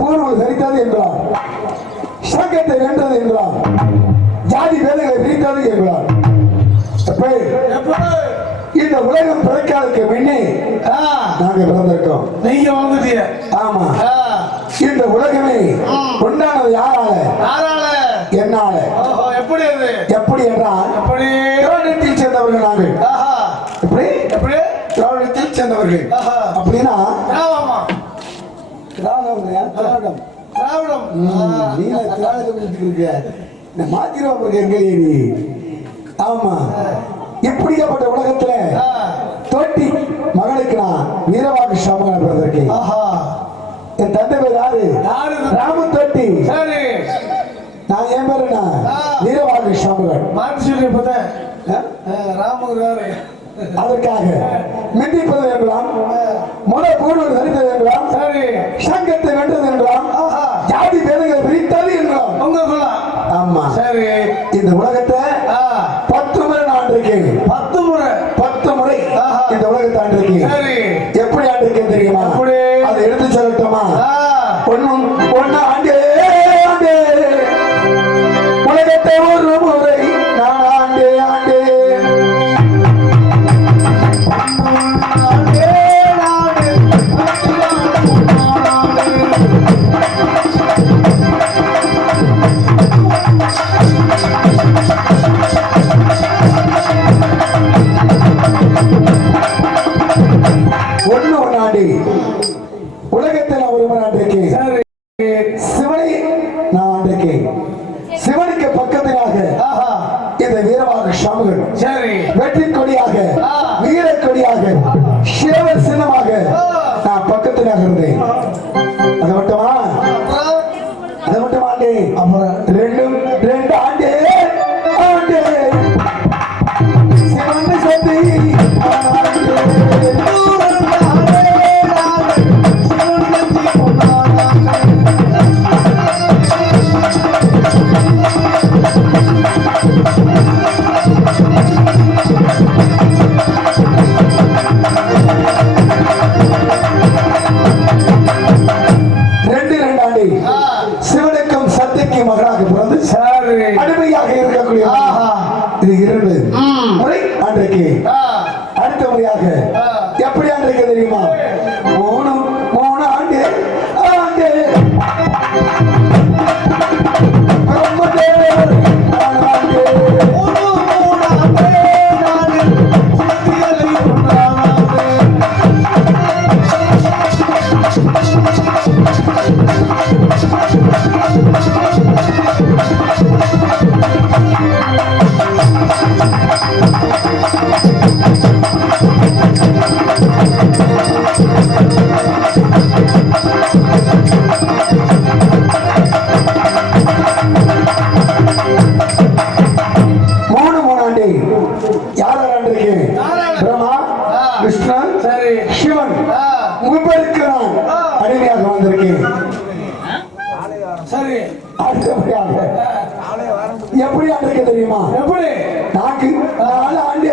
பூர்வம் சரித்தது என்றார், சங்கத்தை வென்றது என்றார், ஜாதி வேலைகளை பிரித்தது என்றார். இந்த உலகம் பிறக்காதற்கு முன்னே நாங்க பிறந்திருக்கோம். நீங்க வந்துட்டீங்க. ஆமா. இந்த உலகமே உண்டானது யாரால? என்னால. எப்படி அது? எப்படி என்றால் திராவிடத்தில் சேர்ந்தவர்கள் நாங்கள். எப்படி? திராவிடத்தில் சேர்ந்தவர்கள் அப்படின்னா திராவிடம் மாத்திரம் எங்க நீ? ஆமா. இப்படியாப்பட்ட உலகத்துல தோட்டி மகனுக்கு நான் வீரவாக்கு சாமகன் பிறந்திருக்கேன். என் தந்தை பேர் யாரு? ராம தோட்டி. நான் என் பேரு வீரவாக்கு சாமகன். அதற்காக மிந்திப்பது என்றாம், முறை பூர்வம் தரித்தது என்றாம், சங்கத்தை வென்றது என்றாம், ஜாதி பேதங்களை பிரித்தது என்றாம். ஆமா. சரி. இந்த உலகத்தை 10 முறை நான் ஆண்டிருக்கேன். 10 முறை இந்த உலகத்தை ஆண்டிருக்கேன். எப்படி ஆண்டிருக்கேன் தெரியுமா? அதை எடுத்து சொல்லட்டுமா? ஒன்னு ஆண்டே உலகத்தை ஒரு முறை நான் ஆண்டே உலகத்தில் நான் ஒரு ஆண்டிருக்கேன். சிவனை நான் ஆண்டிருக்கேன். சிவனுக்கு பக்கத்திலாக இந்த வீரவாக சாமுகள் வெற்றி கொடியாக வீர கொடியாக சிவ சின்னமாக நான் பக்கத்திலாக இருந்தேன். அது மட்டுமா? அது மட்டும் ஆண்டே. அப்புறம் 2 ஆண்டே சிவன் சக்தி சிவனுக்கும் சக்திக்கு மகனாக பிறந்து அடிமையாக இருக்கக்கூடிய இது 2 முறை அன்றைக்கு. அடுத்த முறையாக எப்படி அன்றைக்கு தெரியுமா? 3 ஆண்டு அடிமையாக வந்திருக்கேன். எப்படி ஆண்டிருக்க தெரியுமா? எப்படி? நாக்கு 4 ஆண்டு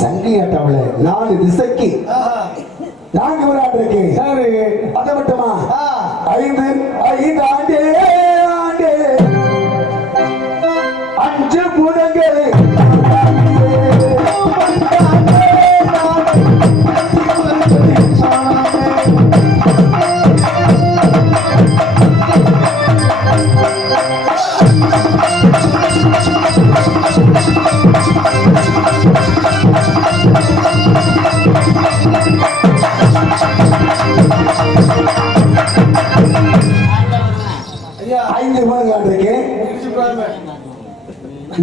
சங்கியாட்டம்ல 4 திசைக்கு நாங்க விளையாடுறேன். சரி. அதை மட்டுமா? 5 ஆண்டு 5 பூதங்கள்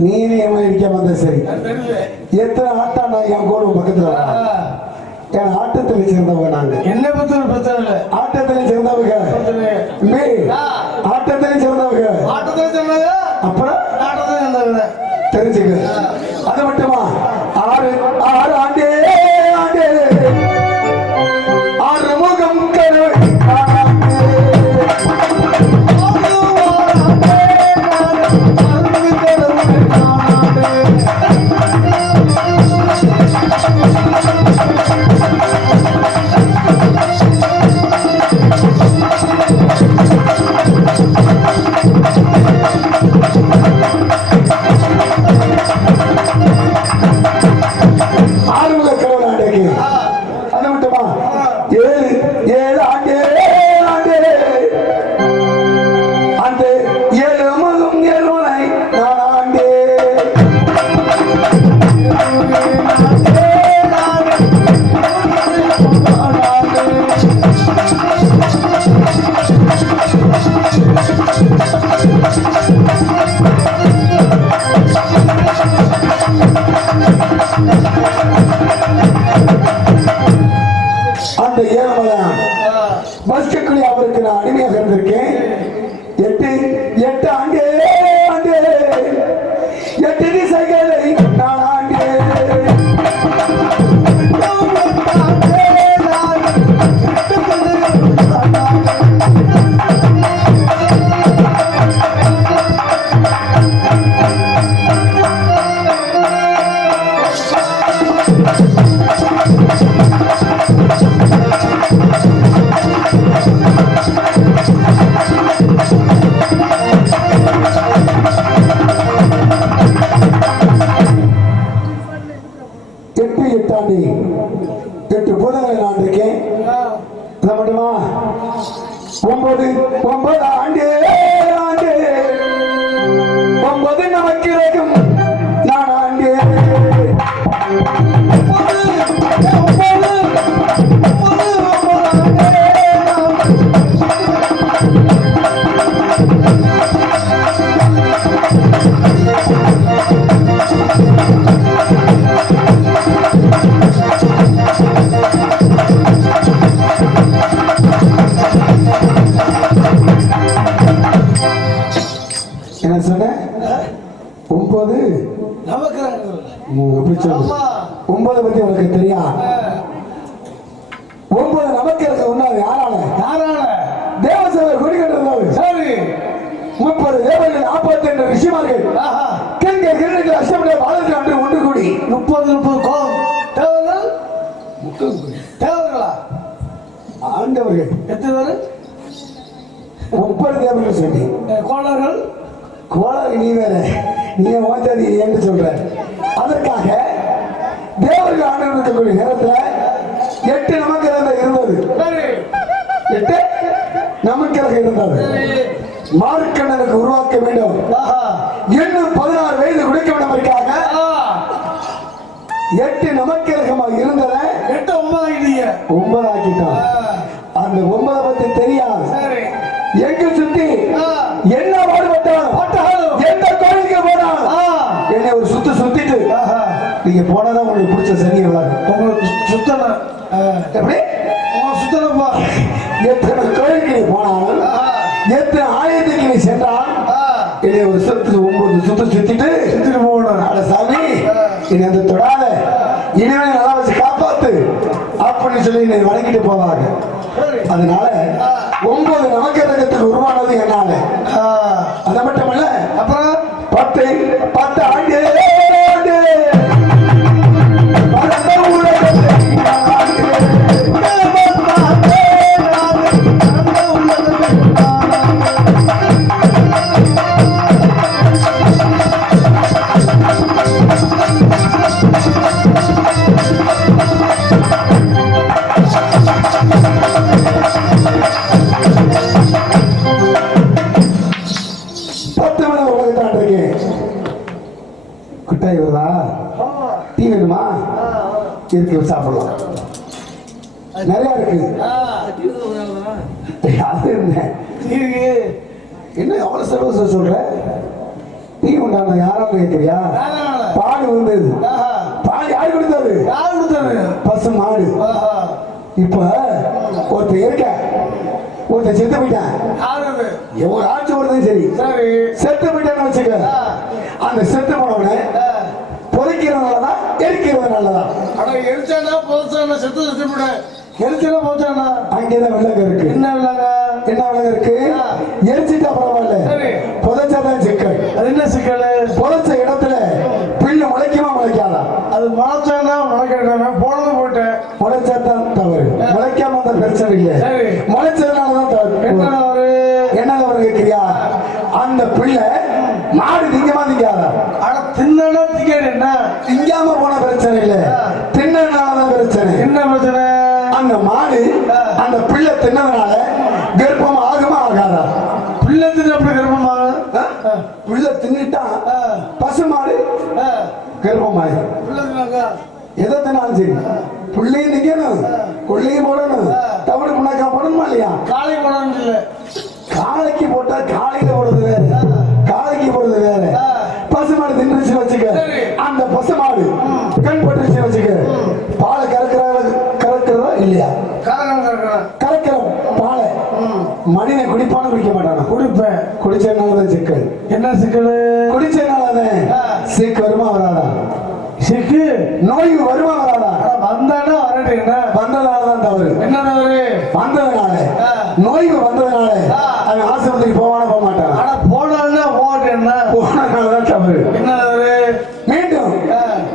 நீனே இருக்க வந்த சரி. எத்தனை ஆட்டா நான் என் கோடு பக்கத்துல என் ஆட்டத்தில் சேர்ந்தவங்க நாங்க. என்ன பத்தி ஒரு பிரச்சனை இல்லை. ஆட்டத்தில் சேர்ந்தவங்க. மே ஆட்டத்தில் சேர்ந்தவங்க. ஆட்டத்தை சொன்னது அப்புறம் ஆட்டத்தை சொன்னது தெரிஞ்சுக்க. அது மட்டுமா 6 ஆண்டே ஆண்டே ஆறுமுகம் கரு அந்த ஏழமலாம் பஸ்குள்ளி அவருக்கு நான் அடிமையாக இருந்திருக்கேன். 8 ஆண்டே ஆண்டே 8 திசைகளை நான் ஆண்டே. எட்டாண்டி 8 பூதங்களை நான் இருக்கேன். அது மட்டுமா 9 ஆண்டே ஆண்டே 9 நமக்கு இருக்கும் நான் ஆண்டே. என்ன சொன்ன 9 நமக்கு எப்படி சொல்லு 9 பத்தி உனக்கு தெரியும். 9 நமக்கு இருக்க உன்னாது யாரால தேவசேவர் கொடி கட்டுறதாரு. சரி 30 தேவர்கள் 42 ரிஷிமார்கள் கண்கள் கிரீடங்கள் அஷ்டமடைய பாதத்தில் அன்று ஒன்று கூடி 30 கோம் தேவர்கள் தேவர்களா ஆண்டவர்கள் எத்தனை பேரு 30 தேவர்கள் சொல்லி கோளர்கள் கோளாறு நீ வேற நீ ஓஞ்சாதி என்று சொல்ற. அதற்காக தேவர்கள் ஆண்டு இருக்கக்கூடிய நேரத்தில் 8 நமக்கு இருந்தது. 8 நமக்கு இருந்தது. மார்க்கண்ணனுக்கு உருவாக்க வேண்டும். இன்னும் 16 வயது குடிக்க வேண்டும்க்காக 8 நமக்கு இருந்தத 8 9 ஆக்கிட்டான். அந்த 9 பத்தி தெரியாது. எங்க சுத்தி என்ன பாடுபட்டாலும் எந்த கோயிலுக்கு போனாலும் என்னை ஒரு சுத்திட்டு நீங்க போனதான் உங்களுக்கு பிடிச்ச சனியை உங்களுக்கு சுத்தணும். எப்படி சுத்தனப்பா எத்தனை கோயிலுக்கு நீ போனாலும் எத்தனை ஆலயத்துக்கு நீ சென்றால் என்னை ஒரு 9 சுத்திட்டு போகணும். அட சாமி என்னை அந்த தொடாத இனிமே நல்லா வச்சு காப்பாத்து அப்படின்னு சொல்லி என்னை வணங்கிட்டு போவாங்க. அதனால 9 நமக்கு உருவானது என்னால. அது மட்டுமல்ல அப்புறம் 10 ஆண்டு குட்டாய் வருதா டீ வேணுமா இருக்கு சாப்பிடலாம். நிறைய இருக்கு. அது என்ன எவ்வளவு செலவு சொல்ற? டீ உண்டான யாராவது கேட்கிறியா? பால் வந்தது பால் யாரு கொடுத்தது? யார் கொடுத்தாரு? பசு மாடு. இப்ப ஒருத்தர் இருக்க, ஒருத்தர் செத்து போயிட்டான். எவ்வளவு ஆட்சி வருதும் சரி, செத்து போயிட்டான்னு வச்சுக்க. அந்த செத்து போனவனை புதைக்கிறது நல்லதா எரிக்கிறது நல்லதா? எரிச்சானா போச்சானா? செத்து செத்து போட எரிச்சா போச்சானா? அங்கேதான் விலங்கு இருக்கு. என்ன விலங்க? என்ன விலங்கு இருக்கு? எரிச்சிட்டா பரவாயில்ல, புதைச்சாதான் சிக்கல். அது என்ன சிக்கல்? புதைச்ச இடத்துல பில்லு முளைக்குமா முளைக்காதா? அது முளைச்சானா முளைக்க போனது போயிட்டேன். முளைச்சாதான் தவறு, முளைக்காம அந்த பிரச்சனை இல்லை. முளைச்சதுனாலதான் தவறு. என்ன தவறு கேட்கிறியா? அந்த பிள்ளை மாடு திங்கமா திங்காதா? ஆனா தின்னா திங்காது. என்ன திங்காம போன பிரச்சனை இல்லை, தின்னதுனாலதான் பிரச்சனை. என்ன பிரச்சனை? அந்த மாடு அந்த பிள்ளை தின்னதுனால கர்ப்பம் ஆகுமா ஆகாதா? பிள்ளை தின்ன அப்படி கர்ப்பமா? பிள்ளை தின்னுட்டா பசு மாடு கர்ப்பமாயிரும். பிள்ளை தின்னாக்கா எதை தின்னாலும் சரி, பிள்ளையும் நிக்கணும், கொள்ளையும் போடணும், தவிடு முன்னாக்கா போடணுமா இல்லையா? காலை போடணும் இல்லை, காலைக்கு போட்டா காலையில போடுறது வேற, காலைக்கு போடுறது வேற. பசு மாடு தின்றுச்சு வச்சுக்க, அந்த பசு மாடு கண் பட்டுச்சு வச்சுக்க, பாலை கறக்கிறதா இல்லையா? கறக்கிறோம் பாலை. மனிதன் குடிப்பான குடிக்க மாட்டானா? குடிப்பேன். குடிச்சதுனாலதான் சிக்கல். என்ன சிக்கல்? குடிச்சதுனாலதான் சீக்கு வருமா வராதா? சீக்கு நோய் வருமா வராதா? வந்தானா வரட்டு. என்ன வந்ததுனாலதான் தவறு. என்ன தவறு? வந்ததுனால நோய் வந்ததுனால அவன் ஆஸ்பத்திரிக்கு போவான போக மாட்டான். ஆனா போனான்னா போட்டேன், போனதுனாலதான் தவறு. என்ன தவறு? மீண்டும்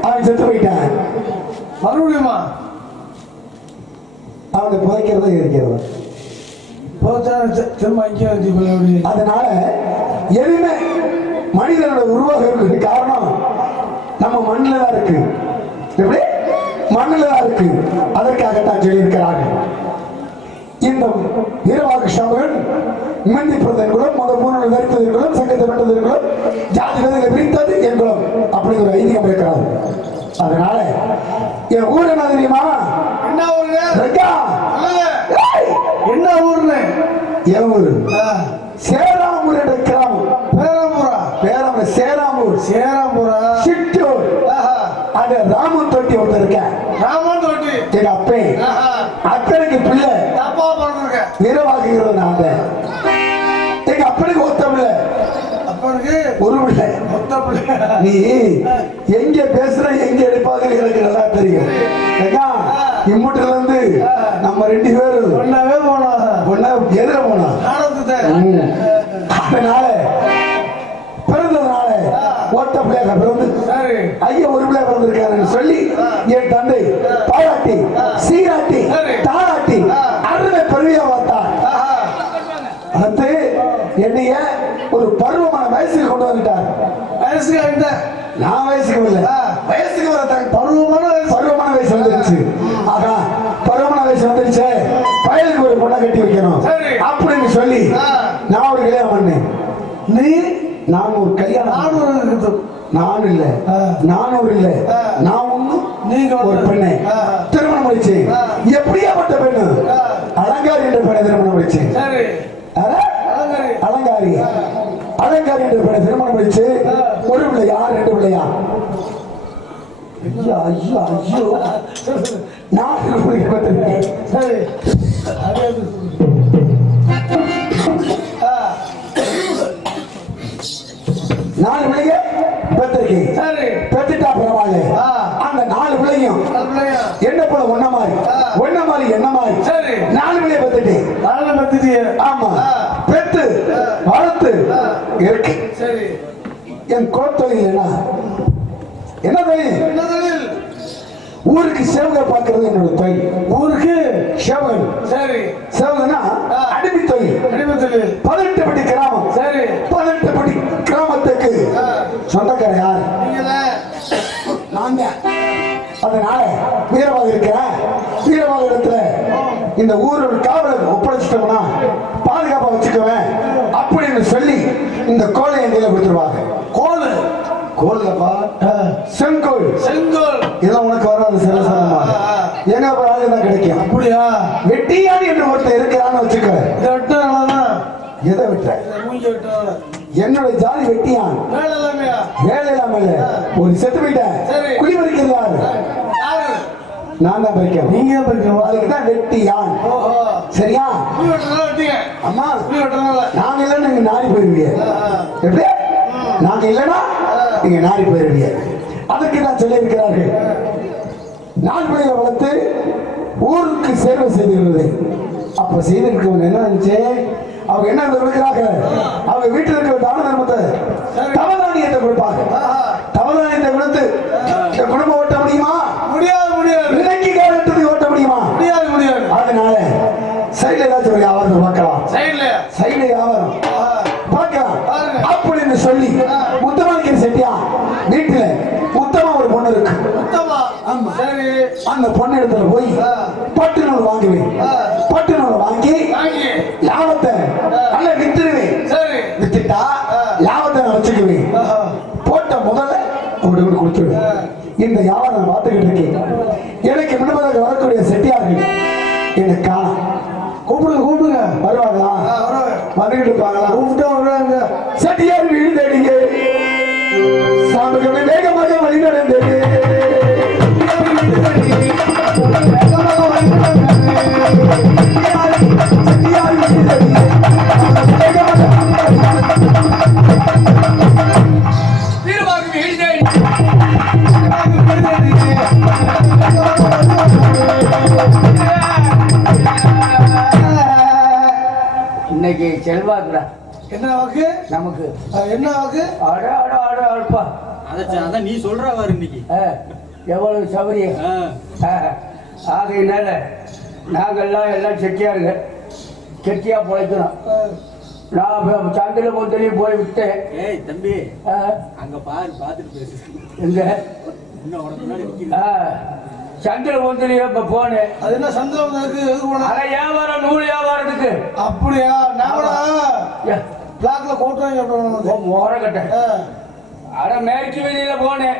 அவன் செத்து போயிட்டான். மறுபடியுமா அவனை புதைக்கிறதா இருக்கிறது. அதனால எதுவுமே மனிதனோட உருவாகிறதுக்கு காரணம் நம்ம மண்ணில் தான் இருக்கு. எப்படி? மண்ணில் தான் இருக்கு. அதற்காகத்தான் சொல்லியிருக்கிறார்கள். இந்த வீரவாக சாமர்கள் மிந்தி பிரதர்களும் மத மூணு தரித்ததர்களும் சங்கத்தை வெட்டதர்களும் ஜாதி விதைகளை பிரித்தது என்கிறோம் அப்படி ஒரு ஐதீகம் இருக்கிறார். அதனால என் ஊர் என்ன தெரியுமா? என்ன ஊருங்க? என்ன ஊர்னு? என் ஊரு சேராமூர் என்ற கிராமம். பேராமூரா? பேராமூர் சேராமூர். சேராமூரா? சிட்டூர். அது ராமன் தொட்டி ஒருத்தர் இருக்க. ராமன் தொட்டி எங்க அப்பே. அப்பனுக்கு பிள்ளை வீரவாக்குகிறது நான். எங்க அப்பனுக்கு ஒத்த பிள்ளை, அப்பனுக்கு ஒரு பிள்ளை, ஒத்த பிள்ளை. நீ எங்க பேசுற எங்க எடுப்பாங்க எனக்கு நல்லா தெரியும். இம்முட்டுல இருந்து நம்ம ரெண்டு பேரும் ஒன்னாவே போனோம், ஒன்னா எதிர போனோம். அதனால பிறந்ததுனால ஒத்த பிள்ளையாக பிறந்து ஐயா ஒரு பிள்ளை பிறந்திருக்காருன்னு சொல்லி என் தந்தை பாராட்டி சீராட்டி தாராட்டி அருமை பெருமையா பார்த்தார். அது என்னைய ஒரு பருவமான வயசுக்கு கொண்டு வந்துட்டார். வயசுக்கு நான் வயசுக்கு இல்லை, வயசுக்கு வரத்தாங்க பருவமான வயசு வந்துருச்சு. ஆகா பருவமான வயசு வந்துருச்சு, பயலுக்கு ஒரு பொண்ணை கட்டி வைக்கணும் அப்படின்னு சொல்லி நான் ஒரு கல்யாணம் பண்ணேன். நீ நான் ஒரு கல்யாணம் நான் இல்ல, நானூறு இல்ல, நான் ஒண்ணும் நீங்க ஒரு பெண்ணை திருமணம் முடிச்சு. எப்படியாப்பட்ட பெண்ணு? அலங்காரி என்ற பெண்ணை திருமணம் முடிச்சு. அலங்காரி அலங்காரி என்ற பெண்ணை திருமணம் முடிச்சு. ஒரு பிள்ளையா ரெண்டு பிள்ளையா? ஐயோ ஐயோ ஐயோ, நான் நாலு பிள்ளைங்க பெற்றிருக்கேன். பெற்றுட்டா பரவாயில்ல. அந்த நாலு பிள்ளையும் என்ன போல ஒன்ன மாதிரி என்ன மாதிரி நாலு பிள்ளைய பெற்றுட்டேன். ஆமா, பெற்று வளர்த்து இருக்கு. என் கோத்தொழில் என்ன தொழில்? ஊருக்கு சேவகை பார்க்கறது என்னோட தொழில். ஊருக்கு சேவகன். சரி, சேவகனா அடிமை தொழில். 18 படி கிராமம். சரி, 18 படி கிராமத்துக்கு சொந்தக்கார யார்? நான் தான். அதனால வீரமாக இருக்கிறேன். வீரமாக இடத்துல இந்த ஊரோட காவலுக்கு ஒப்படைச்சிட்டோம்னா பாதுகாப்பா வச்சுக்குவேன் அப்படின்னு சொல்லி இந்த கோலை என் கையில கொடுத்துருவாங்க. கோல் கோல்லப்பா, செங்கோல். செங்கோல் இதெல்லாம் உனக்கு வராது. சிறசனமா எங்க ஆளுதான் கிடைக்கும். அப்படியா? வெட்டியாடி என்று ஒருத்தர் இருக்கிறான்னு வச்சுக்க. இதை விட்டாதான். எதை விட்ட? என்னோட ஜாதி வெட்டியான். வேலை இல்லாம இல்ல, ஒரு செத்து போயிட்ட குடிமறிக்கிறார். நான் தான் பறிக்கணும். நீங்க பறிக்கணும். அதுக்கு தான் வெட்டி யான். ஓஹோ. சரியா? புளி வெட்டனால வெட்டிங்க. அம்மா புளி வெட்டனால. நாங்க இல்லைன்னா நீங்க நாரி போயிருவீங்க. எப்படி? நாங்க இல்லைன்னா நீங்க நாரி போயிருவீங்க. அதுக்கு தான் சொல்லி இருக்கிறார்கள், நாள் பிள்ளைகளை வளர்த்து ஊருக்கு சேர்வை செய்திருந்தது. அப்ப செய்திருக்கவங்க என்ன இருந்துச்சு, அவங்க என்ன கொடுக்கிறாங்க, அவங்க வீட்டில் இருக்கிற தான தர்மத்தை தவதானியத்தை கொடுப்பாங்க. தவதானியத்தை கொடுத்து குடும்பம் ஓட்ட முடியுமா? முடியாது, முடியாது. இன்னைக்கு காலத்துக்கு ஓட்ட முடியுமா? முடியாது, முடியாது. அதனால சைடுல ஏதாச்சும் ஒரு வியாபாரம் பார்க்கலாம். சைடுல வியாபாரம் பார்க்கலாம் அப்படின்னு சொல்லி முத்தமாணிக்கர் செட்டியா வீட்டுல உத்தமா ஒரு பொண்ணு இருக்கு. உத்தமா? ஆமா. சரி. அந்த பொண்ணு இடத்துல போய் பட்டு நூல் வாங்குவேன். பட்டு நூல் வாங்கி லாபத்தை நல்ல வித்துருவேன். சரி. வித்துட்டா லாபத்தை நான் வச்சுக்குவேன். போட்ட முதல்ல அப்படி கூட கொடுத்துருவேன். இந்த வியாபாரம் பார்த்துக்கிட்டு இருக்கேன். எனக்கு முன்பதாக வரக்கூடிய செட்டியார்கள் எனக்கு காணாம். கூப்பிடுங்க, கூப்பிடுங்க. வருவாங்களா? வந்துகிட்டு இருப்பாங்களா? கூப்பிட்டா வருவாங்க. செட்டியார் வீடு தேடிங்க சாமிகளை வேகமாக வழி நடந்தது. இன்னைக்கு செல்வாக்குடா என்ன வாக்கு நமக்கு. என்ன வாக்கு? அட அட அட அல்பா. அதான் நீ சொல்றவாரு இன்னைக்கு எவ்வளவு சௌரியம். ஆகையினால நாங்கள்லாம் எல்லாம் செட்டியாருங்க, செட்டியா பிழைக்கணும். நான் சந்தில பொந்தலி போய் விட்டேன். ஏய் தம்பி, அங்க பாரு, பாத்துட்டு பேசு. எங்க இன்னும் உனக்கு முன்னாடி நிக்கல. சந்திர பொந்தலி இப்ப போனேன். அது என்ன சந்திரவனுக்கு எதுக்கு போன? அட வியாபாரம், நூல் வியாபாரத்துக்கு. அப்படியா? நான் பிளாக்ல கோட்டுவாங்க மோர கட்ட. அட மேற்கு வெளியில போனேன்.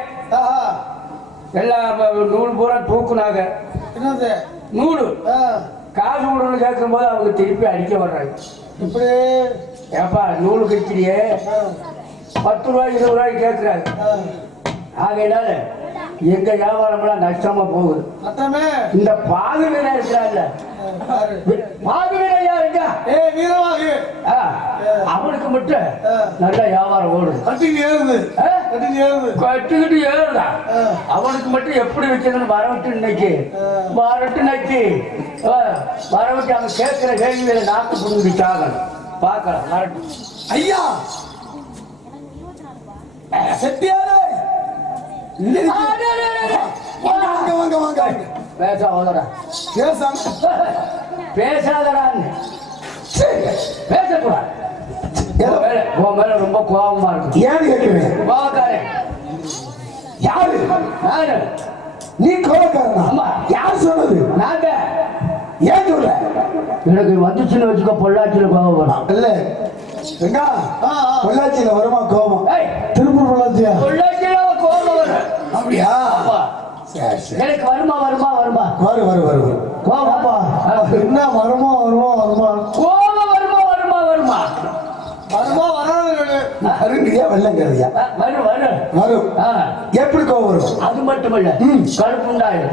எல்லாம் நூல் பூரா தூக்குனாங்க. என்னது நூலு? காசு விடணும்னு கேட்கும் போது அவங்க திருப்பி அடிக்க வர்றாங்க. இப்படி ஏப்பா நூலு கட்டியே 10 ரூபாய் 20 ரூபாய்க்கு கேட்கிறாங்க. ஆகையினால எங்க வியாபாரம்லாம் நஷ்டமா போகுது. இந்த பாகு வீரா இருக்கிறாங்க, பாகு வீரா யாருங்க? வீரவாகு. அவனுக்கு மட்டும் நல்ல வியாபாரம் ஓடுது. கட்டிக்கிட்டு ஏறுதா. அவனுக்கு மட்டும் எப்படி வச்சதுன்னு வரவிட்டு இன்னைக்கு வரவிட்டு அவன் கேட்கிற கேள்வியில நாக்கு புரிஞ்சுட்டாங்க. பார்க்கலாம் வரட்டு. ஐயா செட்டியாரே, பேசாதடா பேசாதடான்னு பேசக்கூடாது. உன் மேல ரொம்ப கோபமா இருக்கு. ஏன்னு கேட்கிறேன். கோபக்காரன் யாரு? யாரு? நீ கோபக்காரனா? ஆமா. யார் சொன்னது? நாங்க. ஏன் சொல்ற? எனக்கு வந்துச்சுன்னு வச்சுக்க, பொள்ளாச்சியில கோபம் வரும். இல்ல எங்க பொள்ளாச்சியில வருமா கோபம்? திருப்பூர் பொள்ளாச்சியா? பொள்ளாச்சியில கோபம் வரும். அப்படியா? எனக்கு வருமா வருமா வருமா வரும் கோபப்பா. என்ன வருமா வருமா வருமா கோபம் வருமா வருமா வருமா வருமா வராது. அருங்கறியா வெள்ளங்கறியா? வரும். எப்படி கோபம் வரும்? அது மட்டுமல்ல, கடுப்பு உண்டாயிரும்.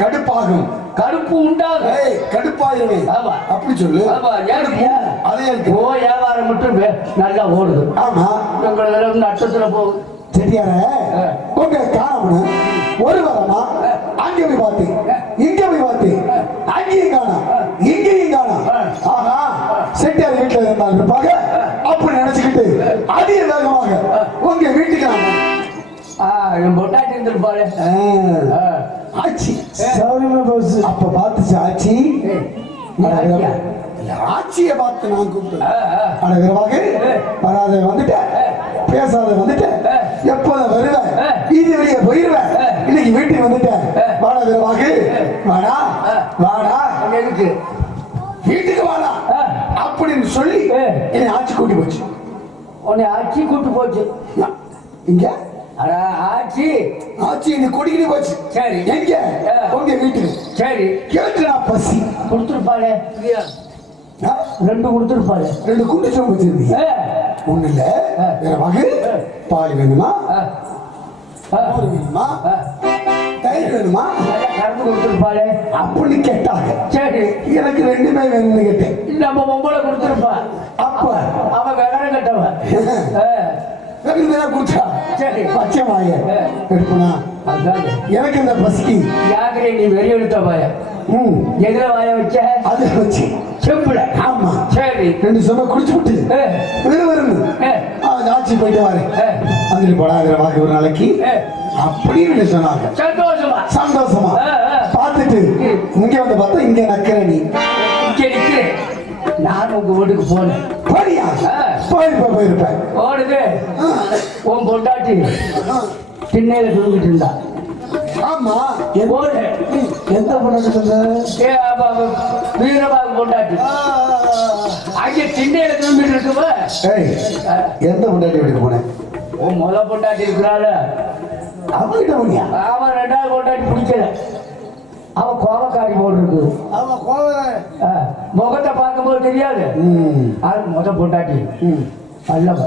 கடுப்பாகும். கடுப்பு உண்டாகும். கடுப்பாயிருவேன். ஆமா. அப்படி சொல்லு. அதே வியாபாரம் மட்டும் நல்லா ஓடுது. ஆமா. உங்களுக்கு நட்டத்துல போகுது. சரியான உங்க காரணம் ஒரு வாரமா அங்க போய் பார்த்தேன், இங்க போய் பார்த்தேன், அங்கேயும் காணோம், இங்கேயும் காணோம். ஆஹா, செட்டியார் வீட்டுல இருந்தாங்க இருப்பாங்க அப்படி நினைச்சுக்கிட்டு அதிக வேகமாக உங்க வீட்டுக்கு என் பொட்டாட்டி இருந்திருப்பாரு. ஆச்சி சௌரியமா போச்சு. அப்ப பார்த்துச்சு ஆச்சி. ஆட்சிய பார்த்து நான் கூப்பிட்டேன். அழகரமாக வராத வந்துட்டேன், பேசாத வந்துட்டேன், எப்போத வருவேன், இது வெளியே போயிருவேன், இன்னைக்கு வீட்டுக்கு வந்துட்டேன். வாடா வீரமாக, வாடா வாடா, எதுக்கு வீட்டுக்கு வாடா அப்படின்னு சொல்லி என்னை ஆட்சி கூட்டி போச்சு. உன்னை ஆட்சி கூட்டு போச்சு. இங்க ஆட்சி ஆட்சி என்னை கூட்டிக்கிட்டு போச்சு. சரி. எங்க? உங்க வீட்டுக்கு. சரி. கேட்டு நான் பசி கொடுத்துருப்பாளே, 2 கொடுத்துருப்பாளே. 2 குண்டு சோம்பு வச்சிருந்தீங்க. ஒண்ணு இல்ல, வகை பால் வேணுமா, மோர் வேணுமா, தயிர் வேணுமா, கறந்து கொடுத்துருப்பாளே அப்படின்னு கேட்டாங்க. சரி எனக்கு ரெண்டுமே வேணும்னு கேட்டேன். நம்ம பொம்பளை கொடுத்துருப்பா அப்ப அவ விவரம் கட்டவன் ரெண்டு கொடுத்தா சரி பச்சைமாய எடுப்பனா அதான் எனக்கு இந்த பசிக்கு யாக்கரே நீ வெறி எடுத்த பாய எதுல வாய வச்ச அதை வச்சு செம்புல ஆமா சரி ரெண்டு சொன்ன குடிச்சு விட்டு விறுவிறுன்னு ஆட்சி போயிட்டு வரேன் அதில் படாத வாக்கு ஒரு நாளைக்கு அப்படின்னு சொன்னாங்க. சந்தோஷமா சந்தோஷமா பார்த்துட்டு இங்க வந்து பார்த்தா இங்க நக்கிற நீ இங்க நிக்கிறேன். நான் உங்க வீட்டுக்கு போனேன். போனியா? போயிருப்பேன். ஓடுது உன் பொண்டாட்டி திண்ணையில தூங்கிட்டு இருந்தா. ஆமா ஓடு எந்த பொண்ணு? வீரபாகு பொண்டாட்டி அங்க திண்ணையில தூங்கிட்டு இருக்குவ. எந்த பொண்டாட்டி வீட்டுக்கு போனேன்? உன் முத பொண்டாட்டி இருக்கிறாள். அவங்கிட்ட போனியா? அவன் ரெண்டாவது பொண்டாட்டி பிடிக்கல. அவன் கோபக்காரி போல் இருக்கு. அவன் கோவம் முகத்தை பார்க்கும்போது தெரியாது. அது முத பொண்டாட்டி அல்லவ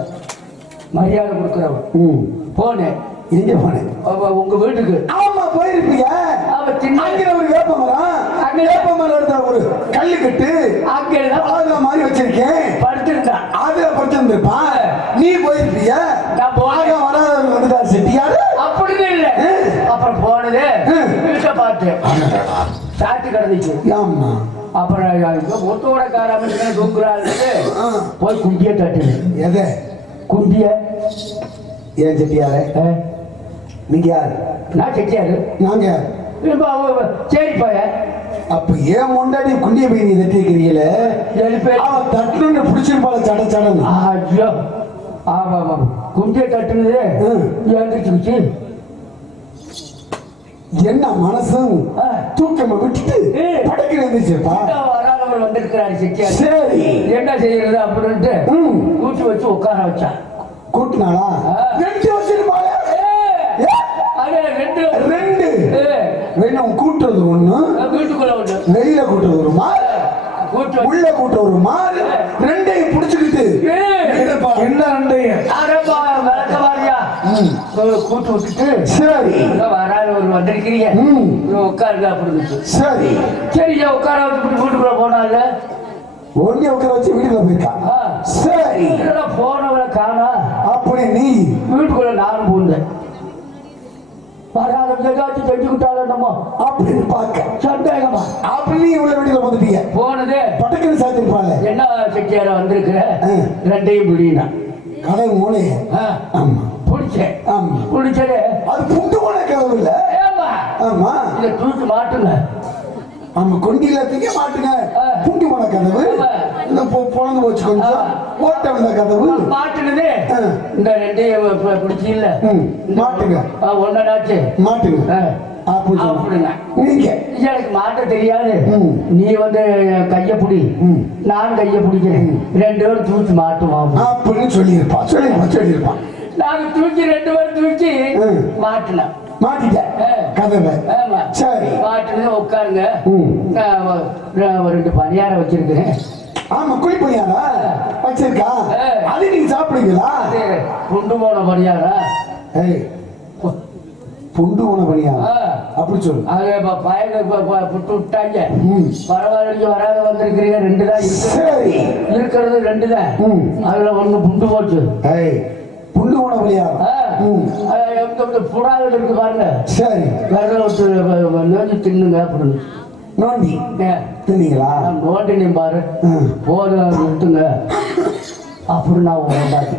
மரியாதை கொடுக்குறவன். போனேன். எங்க போனேன்? உங்க வீட்டுக்கு. ஆமா போயிருப்பீங்க. அவன் திண்ணை ஒரு வேப்பமரம், வேப்பமரம் எடுத்த ஒரு கல்லு கட்டு அங்க மாதிரி வச்சிருக்கேன். படுத்திருந்தான். அதுல படுத்திருந்திருப்பான். நீ போயிருப்பிய. வராதவங்க வந்துட்டாரு செட்டியாரு. அப்படின்னு இல்லை. அப்புறம் போனது வீட்டை பார்த்து சாத்தி கிடந்துச்சு. ஆமா அப்புறம் ஒத்தோட காராம தூங்குறாரு. போய் குண்டிய தட்டுது. எதை குண்டிய? ஏன் செட்டியாரு? நீங்க யாரு? நான் செட்டியாரு. நாங்க சரி போய. அப்ப ஏன் முன்னாடி குண்டிய போய் நீ தட்டிக்கிறீங்கள? அவன் தட்டுன்னு பிடிச்சிருப்பாள் சட சடன்னு. ஐயோ ஆமா ஆமா குண்டிய தட்டுனது எழுந்துச்சு. என்ன மனசும் தூக்கம் விட்டுட்டு படக்கு இருந்துச்சுப்பா. வராதவர் வந்திருக்கிறாரு செட்டியார். சரி என்ன செய்யறது அப்படின்ட்டு கூட்டி வச்சு உட்கார வச்சான். கூட்டினாளா? ரெண்டு வச்சிருப்பாளே. ரெண்டு வேணும் கூட்டுறது ஒண்ணு, வீட்டுக்குள்ள ஒண்ணு, வெளியில கூட்டுறது ஒரு மாதிரி, உள்ள கூட்ட ஒரு மாதிரி. ரெண்டையும் புடிச்சுக்கிட்டு என்ன ரெண்டையும் விளக்கமாரியா கூட்டு விட்டுட்டு சரி வராது ஒரு வந்திருக்கிறீங்க உட்காருங்க அப்படின்னு. சரி சரியா உட்கார வச்சு வீட்டுக்குள்ள போனால ஒன்னே உட்கார வச்சு வீட்டுல போயிருக்கா. சரி போனவளை காணா. அப்படி நீ வீட்டுக்குள்ள நானும் பூந்தேன். வராத ஏதாச்சும் செஞ்சுக்கிட்டாலும் நம்ம அப்படின்னு பார்க்க சந்தேகமா அப்படி நீ உள்ள வீட்டுல வந்துட்டீங்க. போனது பட்டக்குன்னு சாத்திருப்பாள். என்ன செட்டியார வந்திருக்கிற ரெண்டையும் பிடினா கதை மூணு. ஆமா பிடிச்சேன். ஆமா பிடிச்சது அது புண்டு போன கதவு இல்ல. ஆமா இதை தூக்கி மாட்டுங்க. ஆமா கொண்டில திங்க மாட்டுங்க. புண்டு போன கதவு இந்த பொழந்து போச்சு கொஞ்சம் ஓட்ட வந்த கதவு மாட்டுனது. இந்த ரெண்டையும் பிடிச்சி இல்ல மாட்டுங்க. ஒன்னாச்சு மாட்டுங்க. அப்படிங்க நீங்க எனக்கு மாட்ட தெரியாது. நீ வந்து கைய பிடி, நான் கைய பிடிக்கிறேன். ரெண்டு பேரும் தூக்கி மாட்டுவோம் அப்படின்னு சொல்லியிருப்பான். சொல்லியிருப்பான். நாங்க தூக்கி ரெண்டு பேரும் தூக்கி மாட்டினேன். மாட்டிட்ட கதவை. சரி மாட்டுனது உட்காருங்க. ரெண்டு பணியாரம் வச்சிருக்கிறேன். ஆமா குழி பணியாரா வச்சிருக்கா? அது நீங்க சாப்பிடுவீங்களா? புண்டு போன பணியாரா? புண்டு போன பணியாரா அப்படி சொல்லு. அது பயங்க புட்டு விட்டாங்க. பரவாயில்ல வராத வந்திருக்கிறீங்க. ரெண்டு தான் இருக்கிறது. ரெண்டு தான். அதுல ஒண்ணு புண்டு போச்சு. புண்டு போன பணியாரா புறாவில் இருக்கு பாருங்க. சரி விரல நோண்டி தின்னுங்க அப்படின்னு. நோண்டி தின்னீங்களா? நோண்டி பாரு போதும் விட்டுங்க அப்படின்னு நான் உண்டாச்சு.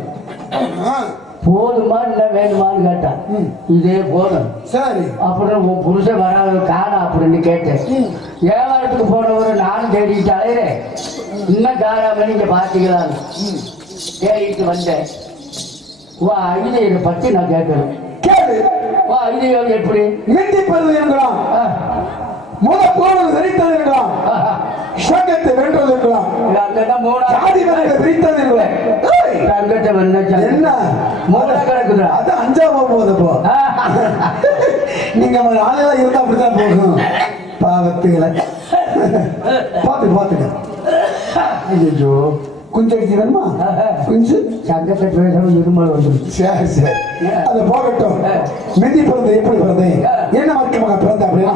போதுமா இல்லை வேணுமான்னு கேட்டேன். இதே போதும். சரி அப்புறம் உன் புருஷன் வராத காணா அப்படின்னு கேட்டேன். வியாபாரத்துக்கு போனவர் நானும் தேடிட்டு அலையிறேன். இன்னும் காணாம நீங்க பாத்தீங்களான்னு தேடிட்டு வந்தேன். வா இதை பத்தி நான் கேட்கணும். கேளு. வா இதை எப்படி மிண்டிப்பது என்கலாம், முத போவது வெறித்தது என்கலாம், சங்கத்தை வென்றது என்கலாம், ஜாதி வரையை பிரித்தது என்கலாம். என்ன மூல கிடக்குது? அது அஞ்சாம போகுது. போ நீங்க ஆளெல்லாம் இருந்தா அப்படித்தான் போகும். பாவத்துகளை பாத்துக்க. ஐயோ குஞ்சடிச்சு வேணுமா குஞ்சு சங்கத்தை பேசணும் இருமல் வந்துருச்சு. சரி சரி அது போகட்டும். மிதி பிறந்த எப்படி பிறந்தேன் என்ன வர்க்கமாக பிறந்த அப்படின்னா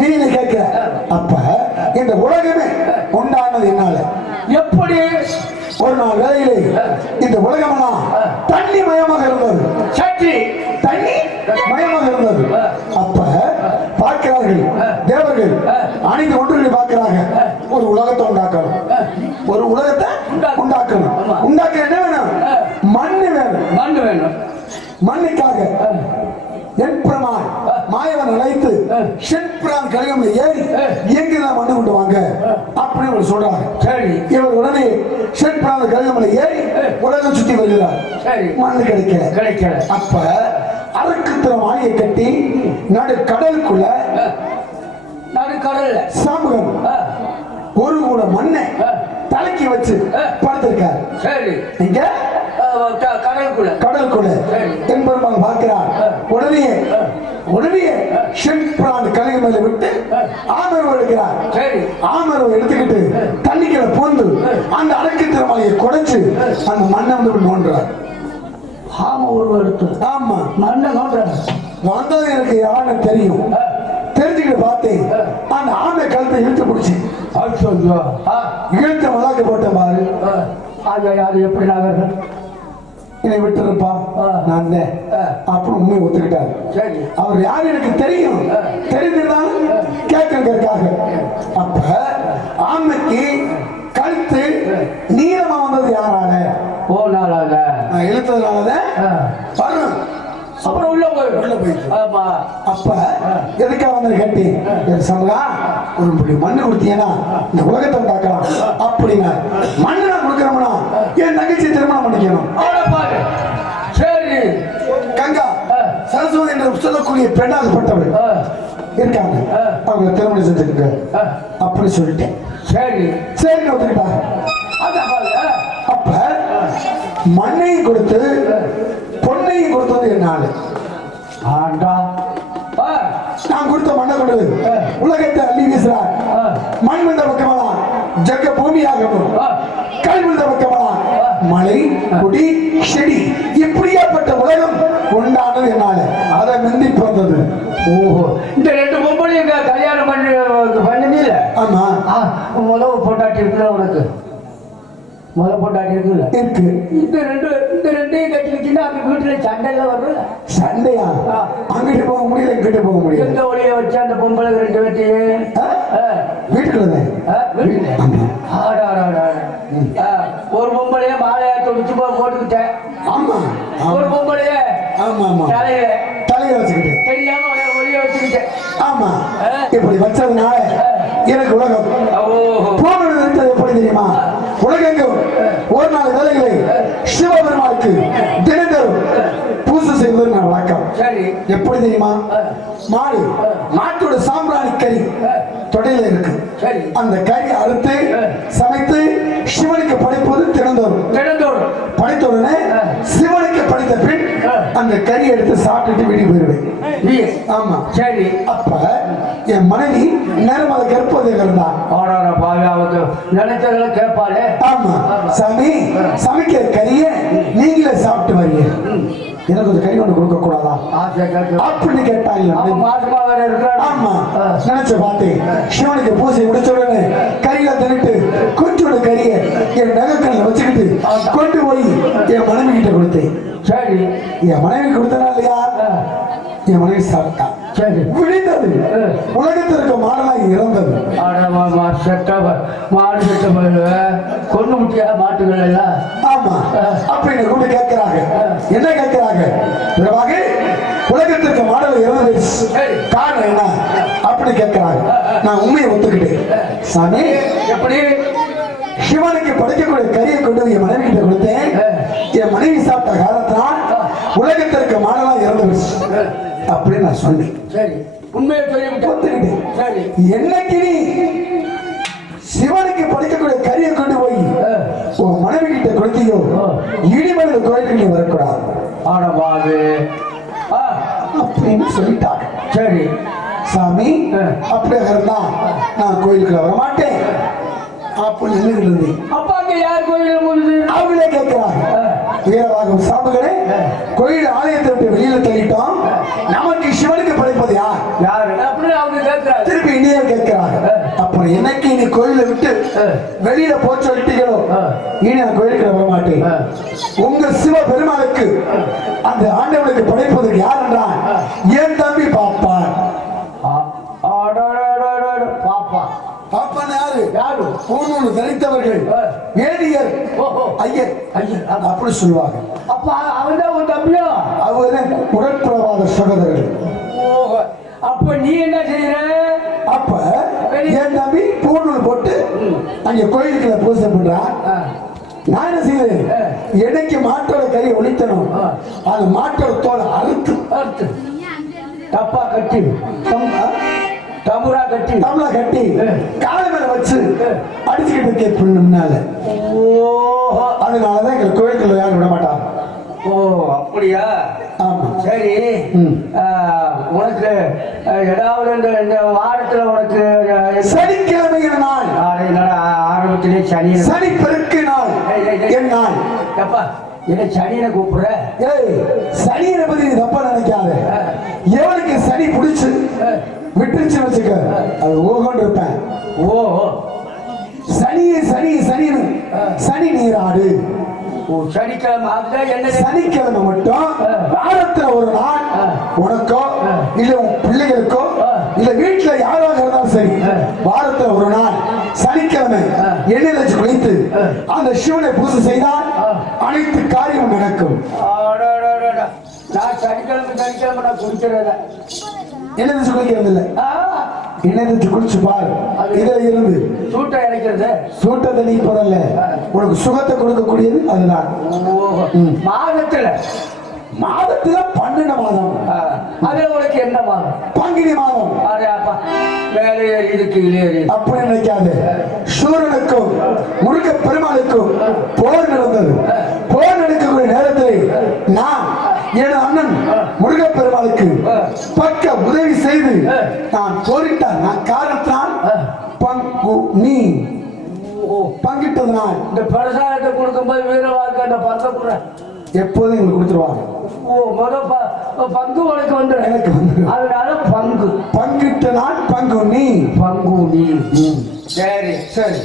நீ கேட்கிற. அப்ப இந்த உலகமே உண்டானது என்னால. எப்படி? ஒரு நாள் வேலையிலே இந்த உலகமெல்லாம் தண்ணி மயமாக இருந்தது. சட்டி தண்ணி மயமாக இருந்தது. அப்ப பார்க்கிறார்கள் தேவர்கள் அனைத்து ஒன்றுகளை பார்க்கிறாங்க. ஒரு உலகத்தை உண்டாக்கணும், ஒரு உலகத்தை உண்டாக்கணும். உண்டாக்க என்ன வேணும்? மண்ணு வேணும். மண்ணு வேணும். மண்ணுக்காக எம்பிரமான் மாயவன் அழைத்து ஷெட்பிரான் கலிகம்ல ஏறி எங்கதான் மண்ணு கொண்டு வாங்க அப்படின்னு ஒரு சொல்றாங்க. சரி. இவர் உடனே ஷெட்பிரான் கலிகம்ல ஏறி உலகம் சுத்தி வருகிறார். சரி. மண்ணு கிடைக்கல. அப்ப அறக்குத்திர மாலையை கட்டி நடு கடலுக்குள்ள நடுக்கடல்ல சாமுகம் ஒரு கூட மண்ணை தலைக்கு வச்சு படுத்திருக்காரு. சரி. இங்க கடலுக்குள்ள தென்பெருமாள் பார்க்கிறார். உடனே ஷெட்பிரான் கலிகம் மேல விட்டு ஆமரவு எடுக்கிறார். ஆமரவை எடுத்துக்கிட்டு தண்ணிக்குள்ள போந்து அந்த அறக்குத்திர மாலையை குடைச்சு அந்த மண்ணை வந்து நோண்டுறார். ஆமா உருவம் எடுத்து ஆமா மண்ணை நோண்டுறாரு. வந்தது எனக்கு யாருன்னு தெரியும். தெரிஞ்சுக்கிட்டு பார்த்தேன் அந்த ஆமை கழுத்தை இழுத்து பிடிச்சி இழுத்த மலாக்கு போட்ட பாரு. அது எப்படி நாங்கள் என்னை விட்டுருப்பா நான் அப்புறம் உண்மை ஒத்துக்கிட்டாரு. சரி. அவர் யாரு எனக்கு தெரியும். தெரிஞ்சுதான் கேட்கறதுக்காக. அப்ப ஆமைக்கு கழுத்து நீளமா வந்தது யாரால? போனால இழுத்ததுனாலதான் பாருங்க. அப்புறம் உள்ள போயிடுச்சு. ஆமா. அப்ப எதுக்காக வந்து கேட்டி சமூகா ஒரு முடி மண்ணு கொடுத்தீங்கன்னா இந்த உலகத்தை உண்டாக்கலாம் அப்படின்னா மண்ணு நான் கொடுக்கறோம்னா என் தங்கச்சி திருமணம் பண்ணிக்கணும். சரி. கங்கா சரஸ்வதி என்று சொல்லக்கூடிய பெண்ணாகப்பட்டவள் இருக்காங்க. அவங்க திருமணம் செஞ்சுருக்க அப்படி சொல்லிட்டேன். சரி சரி ஒத்துக்கிட்டாங்க. அப்ப மண்ணையும் கொடுத்து பொன்னையும் கொடுத்தது என்னால. ஆண்டா நான் கொடுத்த மண்ணை கொண்டது உலகத்தை அள்ளி வீசுறார். மண் வந்த பக்கமெல்லாம் ஜக்க பூமியாகவும் கல் வந்த பக்கமெல்லாம் மலை குடி செடி இப்படியாப்பட்ட உலகம் உண்டானது என்னால. அதை மிந்தி பிறந்தது. ஓஹோ. இந்த ரெண்டு பொம்பளையும் கல்யாணம் பண்ணதில்ல. ஆமா. முதல் பொண்டாட்டி இருக்குல்ல உனக்கு? முதல் பொண்டாட்டி இருக்குல்ல? இருக்கு. இந்த ரெண்டையும் கட்டிக்கிட்டீங்கன்னா அந்த வீட்டுல சண்டையில வரும்ல. சண்டையா? அங்கிட்டு போக முடியல இங்கிட்டு போக முடியல. எந்த ஒளிய வச்சு அந்த பொம்பளை ரெண்டு பேட்டையும் வீட்டுக்குள்ளதான். ஒரு பொம்பளைய மாலையா தொடிச்சு போட்டுக்கிட்டேன். ஆமா. ஒரு பொம்பளைய ஆமா ஆமா தலையில வச்சுக்கிட்டேன். தெரியாம ஒளிய வச்சுக்கிட்டேன். ஆமா. இப்படி வச்சதுனால எனக்கு உலகம் போனது இருந்தது எப்படி தெரியுமா? உலகெங்கும் ஒரு நாள் வேலைகளை சிவபெருமானுக்கு தினந்தோறும் பூசை செய்வது நான் வழக்கம். எப்படி தெரியுமா? மாட்டோட சாம்பிராணி கறி தொடையில இருக்கு. அந்த கறி அறுத்து சமைத்து சிவனுக்கு படைப்பது தினந்தோறும். படைத்தவுடனே சிவனுக்கு படைத்த பின் அந்த கறி எடுத்து சாப்பிட்டுட்டு வீடு போயிடுவேன். ஆமா. சரி. அப்ப என் மனைவி நேரம் அதை கற்பதை இருந்தான். நினைச்சதெல்லாம் கேட்பாளே. ஆமா. சாமி சமைக்கிற கறிய நீங்களே சாப்பிட்டு வரீங்க, எனக்கு ஒரு கறி ஒன்று கொடுக்க கூடாதா அப்படின்னு கேட்டாங்க. ஆமா. நினைச்ச பார்த்தேன். சிவனுக்கு பூஜை முடிச்ச உடனே கறியில தின்னுட்டு கொஞ்சோட கறிய என் நகைக்கல்ல வச்சுக்கிட்டு கொண்டு போய் என் மனைவி கிட்ட கொடுத்தேன். சரி. என் மனைவி கொடுத்தனா இல்லையா? என் மனைவி சாப்பிட்டா. சரி. விழிந்தது. உலகத்திற்கு மாடலாக இறந்தது. மாடு கொண்டு முட்டியா மாட்டுகள் எல்லாம். ஆமா. அப்படின்னு கூட கேட்கிறாங்க. என்ன கேட்கிறாங்க? உலகத்திற்கு மாடல் இறந்தது காரணம் என்ன அப்படி கேட்கிறாங்க. நான் உண்மையை ஒத்துக்கிட்டேன். சாமி எப்படி சிவனுக்கு படைக்கக்கூடிய கறியை கொண்டு என் மனைவி கிட்ட கொடுத்தேன். என் மனைவி சாப்பிட்ட காலத்தினால் உலகத்திற்கு மாடலா இறந்துருச்சு அப்படின்னு நான் சொன்னேன். சரி. உண்மையை ஒத்துக்கிட்டேன். சரி. என்னைக்கு நீ சிவனுக்கு படைக்கக்கூடிய கறியை கொண்டு போய் உன் மனைவி கிட்ட கொடுத்தியோ இடிமலை கோயிலுக்கு நீ வரக்கூடாது அப்படின்னு சொல்லிட்டாங்க. சரி. சாமி அப்படியே இருந்தா நான் கோயிலுக்குள்ள வர மாட்டேன் அப்படின்னு நின்றுட்டு இருந்தேன். அப்பா அங்க யார் கோயில் வீரவாகம் சாம்புகளே கோயில் ஆலயத்தை விட்டு வெளியில தள்ளிட்டோம். நமக்கு சிவனுக்கு படைப்பது யார்? யாரு அப்படின்னு அவங்க கேட்கிறாங்க. திருப்பி இனியே கேட்கிறாங்க. அப்புறம் எனக்கு இனி கோயிலை விட்டு வெளியில போ சொல்லிட்டீங்களோ, இனி நான் கோயிலுக்கு வர மாட்டேன். உங்க சிவ பெருமாளுக்கு அந்த ஆண்டவனுக்கு படைப்பதற்கு யார் என்றான்? என் தம்பி பாப்பான். பாப்பா பாப்பான் யாரு? யாரு? பூணூல் தரித்தவர்கள், வேதியர், ஐயர் ஐயர் அப்படி சொல்லுவாங்க. அப்ப அவன் தான் உன் தம்பியா? அவர்தான் உடற்பிரவாத சகோதரர்கள். அப்ப நீ என்ன செய்யற? அப்ப என் தம்பி பூணூல் போட்டு அங்க கோயிலுக்குள்ள பூஜை பண்றான். நான் என்ன செய்யறேன்? எனக்கு மாட்டோட கறி ஒழித்தனும். அந்த மாட்டோட தோலை அறுத்து டப்பா கட்டி டமுரா கட்டி தமிழா கட்டி காலை மேல வச்சு அடிச்சுக்கிட்டு இருக்கேன் முன்னால. அதனாலதான் எங்க கோயிலுக்குள்ள யாரும் விட மாட்டாங்க. ஓ அப்படியா? ஆமா. சரி. உனக்கு ஏதாவது இந்த வாரத்துல உனக்கு சனிக்கிழமைகிற நாள் ஆரம்பத்திலே சனி சனி பெருக்கு நாள் என் நாள். எப்பா என்ன சனியனை கூப்பிடுற? ஏய், சனியை பத்தி நீ தப்பா நினைக்காத. எவனுக்கு சனி பிடிச்சு விட்டுருச்சு வச்சுக்க, அது ஓகோன்னு இருப்பேன். ஓ சனியே சனி சனின்னு சனி நீராடு. சனிக்கிழமை அதுதான் என்ன? சனிக்கிழமை மட்டும் வாரத்துல ஒரு நாள் உனக்கோ இல்ல உன் பிள்ளைகளுக்கோ இல்ல வீட்டுல யாராக இருந்தாலும் சரி, வாரத்துல ஒரு நாள் சனிக்கிழமை எண்ணெய் வச்சு குளித்து அந்த சிவனை பூஜை செய்தால் அனைத்து காரியமும் நடக்கும். நான் சனிக்கிழமை நான் குடிக்கிறத எண்ணெய் வச்சு குளிக்கிறது இல்ல, எண்ணெய் வச்சு குளிச்சு பாரு. இதுல இருந்து சூட்டை இறைக்கிறது, சூட்டத்தை நீப்பதல்ல, உனக்கு சுகத்தை கொடுக்கக்கூடியது அதுதான். மாதத்துல 12 மாதம். அது உனக்கு என்ன மாதம்? பங்குனி மாதம். மேலே ஏறி இருக்கு அப்படி நினைக்காது. சூரனுக்கும் முருக பெருமாளுக்கும் போர் நடந்தது. போர் நடக்கக்கூடிய நேரத்தில் நான் என் அண்ணன் முருக பெருமாளுக்கு பக்க உதவி செய்து நான் போரிட்டான். நான் காரணத்தான் பங்குனி பங்கிட்டதுனால் இந்த பிரசாதத்தை கொடுக்கும்போது வீரவாக்கு அந்த பங்க எப்போதும் எங்களுக்கு கொடுத்துருவாங்க. ஓ பங்கு உனக்கு வந்து எனக்கு வந்து அதனால பங்கு பங்கிட்ட நாள் பங்குனி. பங்குனி. சரி சரி.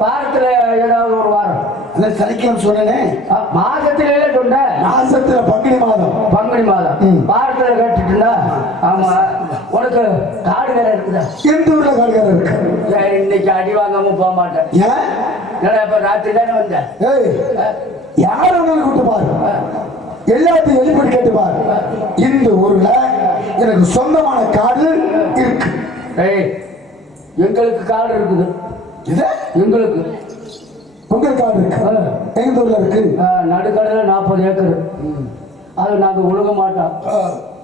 வாரத்துல ஏதாவது ஒரு வாரம் சனிக்கிழமை சொன்னேனே. மாசத்துல சொன்ன மாசத்துல பங்குனி மாதம். பங்குனி மாதம் வாரத்துல கேட்டுட்டுனா. ஆமா. உனக்கு காடு வேற இருக்குதா? எந்த ஊர்ல காடு வேற இருக்கு? இன்னைக்கு அடி வாங்காம போக மாட்டேன். ஏன்? இப்ப ராத்திரி தானே வந்தேன். யார கூட்டு பாரு, எல்லாத்தையும் வெளிப்படி கேட்டு பாரு. இந்த ஊர்ல எனக்கு சொந்தமான காடு இருக்கு. எங்களுக்கு காடு இருக்குது. இது எங்களுக்கு உங்களுக்கு காடு இருக்கு. எங்க ஊர்ல இருக்கு நடுக்கடல 40 ஏக்கர். அது நாங்க உழுக மாட்டோம்,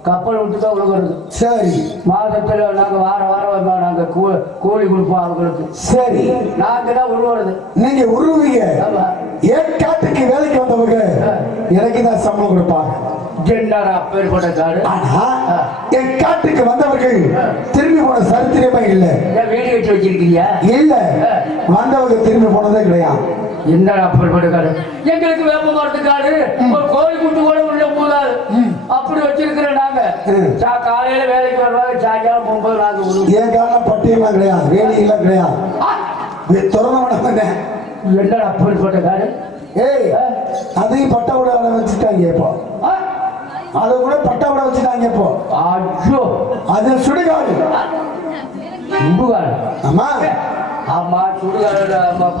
கப்பல் விட்டு தான் உழுகிறது. சரி. மாதத்துல நாங்க வாரம் நாங்க கூலி கொடுப்போம் அவங்களுக்கு. சரி. நாங்க தான் உருவுறது. நீங்க உருவீங்க. என் காட்டுக்கு வேலைக்கு வந்தவங்க எனக்கு தான் சம்பளம் கொடுப்பாங்க. அப்பேற்பட்ட காடு. ஆனா என் காட்டுக்கு வந்தவர்கள் திரும்பி போன சரித்திரமே இல்ல. வீடு கட்டி வச்சிருக்கீங்க? இல்ல, வந்தவங்க திரும்பி போனதே கிடையாது. என்னடா அப்பேற்பட்ட காடு? எங்களுக்கு வேப்ப மரத்து காடு, ஒரு கோழி குட்டு கூட உள்ள போதாது அப்படி வச்சிருக்கிறோம் நாங்க. காலையில வேலைக்கு வருவாங்க, சாயங்காலம் போகும்போது நாங்க. என் காலம் பட்டியெல்லாம் கிடையாது, வேலையெல்லாம் கிடையாது. திறந்தவன என்னடா அப்பேற்பட்ட காடு? ஏய், அதையும் பட்டை விட வச்சுட்டாங்க. இப்போ அதை கூட பட்டை விட வச்சுட்டாங்க. இப்போ ஐயோ, அது சுடுகாடு. சுடுகாடு? ஆமா ஆமா, சுடுகாடு.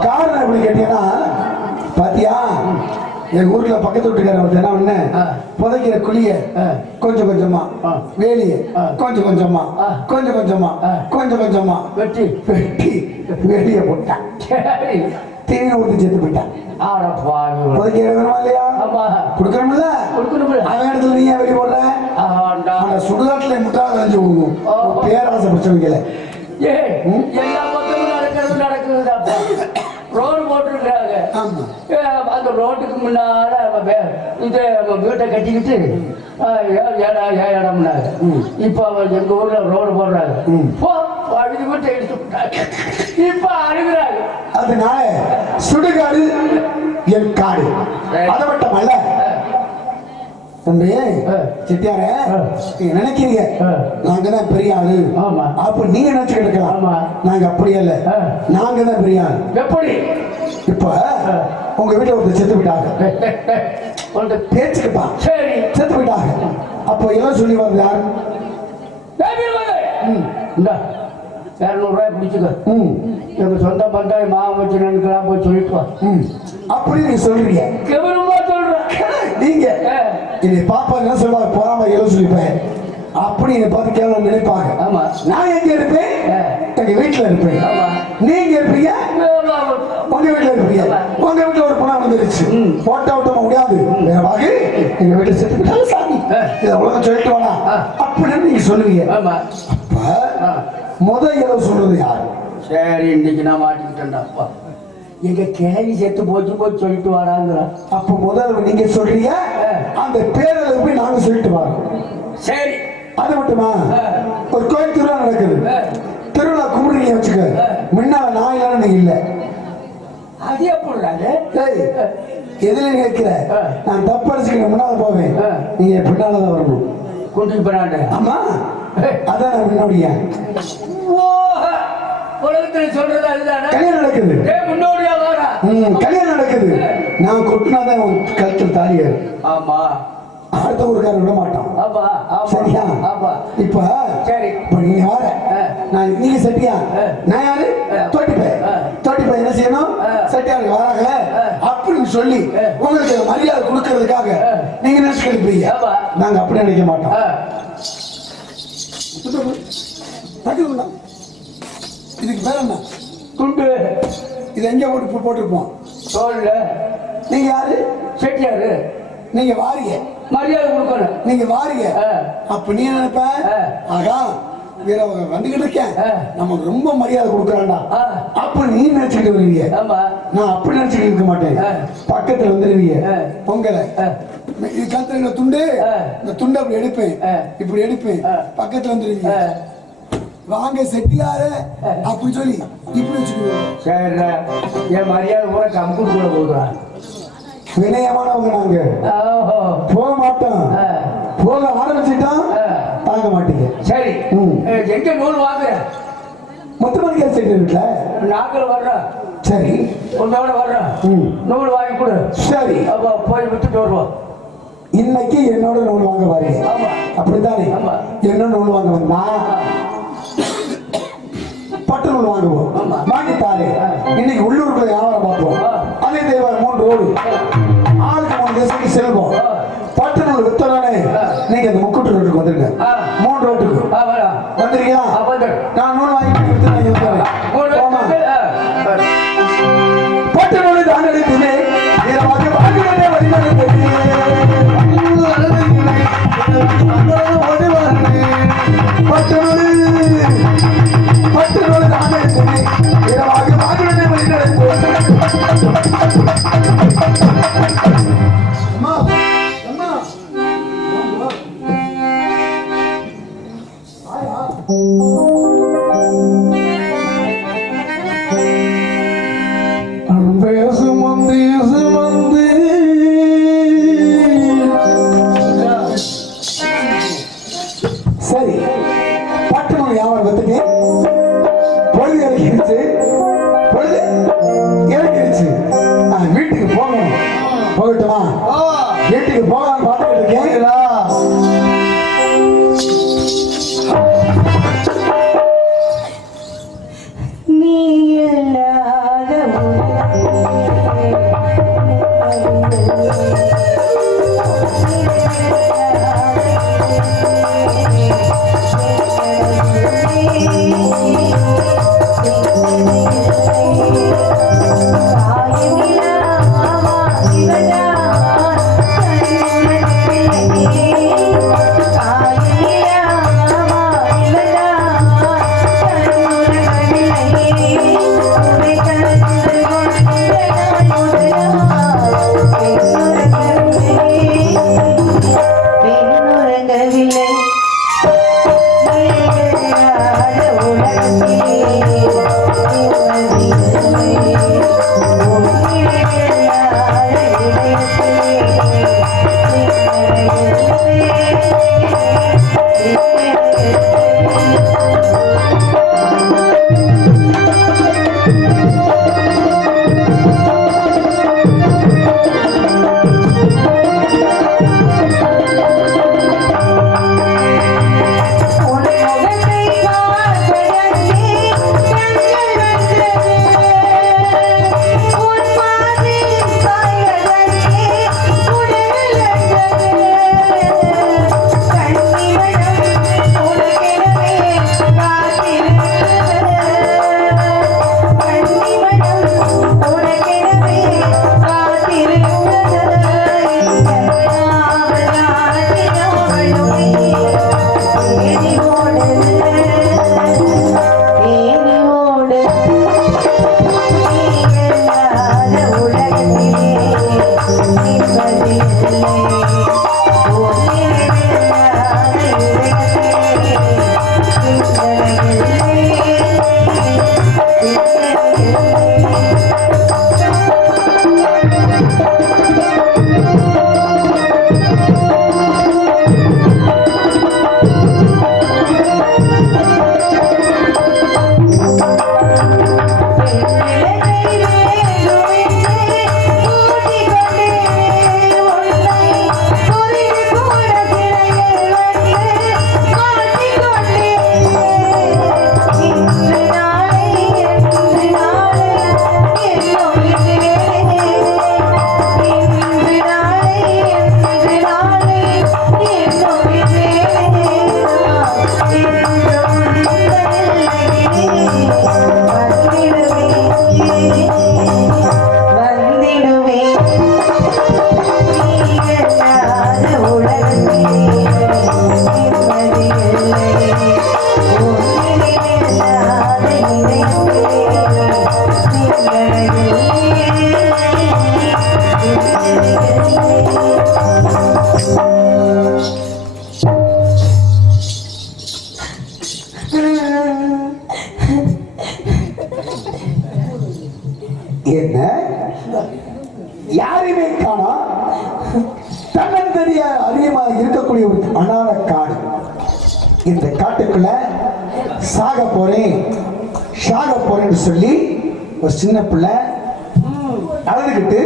காரணம் எப்படி கேட்டீங்கன்னா, பாத்தியா எங்க ஊர்ல பக்கத்து வீட்டுக்காரர் என்ன பண்ண, புதைக்கிற குழிய கொஞ்சம் கொஞ்சமா, வேலிய கொஞ்சம் கொஞ்சமா, கொஞ்சம் கொஞ்சமா, கொஞ்சம் கொஞ்சமா வெட்டி வெட்டி வேலிய போட்டான். தீவிர ஊற்றி செத்து போயிட்டான். புதைக்கிற வேணுமா இல்லையா? கொடுக்கணும்ல. அவன் இடத்துல நீ ஏன் வெளியே போடுற? சுடுகாட்டுல முட்டாக வரைஞ்சு விடுவோம். பேராசை பிடிச்சவங்கள எல்லா பக்கமும் நடக்குது. ரோடு போட்டுருக்காங்க. அந்த ரோட்டுக்கு முன்னால இது வீட்டை கட்டிக்கிட்டு இடம்னாங்க. இப்ப எங்க ஊர்ல ரோடு போடுறாங்க. வீட்டை எடுத்து இப்ப அழுகுறாங்க. அதனால சுடுகாடு என் காடு. அதை மட்டுமல்ல தம்பி சித்தியாரே, நீங்க நினைக்கிறீங்க நாங்க தான் பெரிய ஆளு அப்ப நீங்க நினைச்சுக்கிட்டு இருக்கலாம். நாங்க அப்படியே இல்ல, நாங்க தான் பெரிய ஆளு. எப்படி? இப்ப உங்க வீட்டுல ஒருத்தர் செத்து போயிட்டாங்க, பேச்சுக்குப்பா செத்து போயிட்டாங்க. அப்ப எல்லாம் சொல்லி வருது யாரு? 200 பிடிச்சுக்க. எங்க சொந்த பந்தம் மாவு வச்சு நினைக்கலாம் போய் சொல்லிட்டு வா. அப்படி நீங்க சொல்றீங்க. கவனமா சொல்றேன். நீங்க என்னை பாப்பா என்ன சொல்லுவாங்க, போறாம எல்லாம் சொல்லிப்பேன் அப்படி என்னை பார்த்து கேவலம் நினைப்பாங்க. ஆமா, நான் எங்க இருப்பேன்? எங்க வீட்டுல இருப்பேன். நீங்க இருப்பீங்க உங்க வீட்டுல இருப்பீங்க. உங்க வீட்டுல ஒரு பணம் வந்துருச்சு, போட்டோ விட்டோமா முடியாது, வேறவாக எங்க வீட்டுல செத்துக்கிட்டாலும் சாமி இதை உலகம் சொல்லிட்டு வாடா அப்படின்னு நீங்க சொல்லுவீங்க. அப்ப முதல் இரவு சொல்றது யாரு? சரி, இன்னைக்கு நான் மாட்டிக்கிட்டேன்டா. அப்பா எங்க கிளவி செத்து போச்சு போய் சொல்லிட்டு வாடாங்கிற. அப்ப முதல்ல நீங்க சொல்றீங்க, அந்த பேரளவு போய் நாங்க சொல்லிட்டு வரோம். சரி, அது மட்டுமா? ஒரு கோயில் திருவிழா நடக்குது, திருவிழா கும்பிடுறீங்க வச்சுக்க, முன்னால நான் இல்லைன்னு நீங்க இல்ல. அது எப்படி? எதுல நினைக்கிற? நான் தப்பு அடிச்சுக்க முன்னால போவேன், நீங்க பின்னாலதான் வரணும். கூட்டிட்டு போறாங்க. ஆமா, அதான் நான் முன்னோடியா. உலகத்துல சொல்றது அதுதானே. கல்யாணம் நடக்குது, முன்னோடியா வாடா. கல்யாணம் நடக்குது, நான் கொட்டினாதான் உன் கழுத்தில் தாலியாரு. ஆமா, அடுத்த ஊருக்காரர் விட மாட்டான். சரியா? இப்ப சரி, இப்ப நீங்க வர நான், நீங்க சட்டியா, நான் யாரு? தோட்டிப்பை என்ன செய்யணும்? சட்டியாருக்கு வராங்களே அப்படின்னு சொல்லி உங்களுக்கு மரியாதை கொடுக்கறதுக்காக நீங்க நினைச்சு கழிப்பீங்க. நாங்க அப்படி நினைக்க மாட்டோம். இதுக்கு பேர் என்ன? துண்டு. இது எங்க போட்டுருப்போம் தோல்ல. நீங்க யாரு? செட்டியாரு. நீங்க வாரிய மரியாதை கொடுக்கணும். நீங்க வாரிய. அப்ப நீ நினைப்ப, ஆகா வீர வந்துகிட்டு இருக்கேன், நமக்கு ரொம்ப மரியாதை கொடுக்கறான்டா அப்ப நீ நினைச்சுக்கிட்டு வருவீங்க. நான் அப்படி நினைச்சுக்கிட்டு இருக்க மாட்டேன். பக்கத்துல வந்துருவீங்க. உங்களை இது கத்துற துண்டு, இந்த துண்டை அப்படி எடுப்பேன், இப்படி எடுப்பேன், பக்கத்துல வந்துருவீங்க. வாங்க செட்டியாரு அப்படின்னு சொல்லி இப்படி வச்சுக்குவோம். சரி, என் மரியாதை கூட கம்ப்யூட்டர் கூட கொடுக்குறான். வினயமானவங்க நாங்க, போக மாட்டோம். போக ஆரம்பிச்சுட்டோம் தாங்க மாட்டீங்க. சரி, எங்க நூல் வாங்குற? முத்துமணிக்கா செட்டு வீட்டுல நாங்கள் வர்றோம். சரி, உன்னோட வர்றோம். நூல் வாங்கி கொடு. சரி, அப்ப போய் விட்டுட்டு வருவோம். இன்னைக்கு என்னோட நூல் வாங்க வரேன். அப்படித்தானே? என்ன நூல் வாங்க வந்தா பட்டு நூல் வாங்குவோம், வாங்கித்தாரு. இன்னைக்கு உள்ளூருக்குள்ள வியாபாரம் பார்ப்போம். அதே தேவாரம் 3 ரோடு, ஆளுக்கு 3 தேசத்துக்கு செல்வோம். பட்டு நூல் வித்தோடனே நீங்க அந்த முக்கூட்டு ரோட்டுக்கு வந்துருங்க. 3 ரோட்டுக்கு வந்துருக்கீங்களா? நான் நூல் வாங்கி பட்டு நூலை தான் எடுத்தேன். சரி, பட்டு நூல் வியாபாரம் வந்துட்டு பொழுது இறக்கிடுச்சு, பொழுது இறக்கிடுச்சு. நான் வீட்டுக்கு போகணும். போகட்டுமா? வீட்டுக்கு போகலாம் பார்த்துக்கிட்டு இருக்கீங்களா? நீ இல்லாத உலகமே என்ன யாரையுமே காணா தன்னந்தனிய அதிகமாக இருக்கக்கூடிய ஒரு அனாத காடு. இந்த காட்டுக்குள்ள சாக போறேன்னு சொல்லி ஒரு சின்ன பிள்ளை அழுதுகிட்டு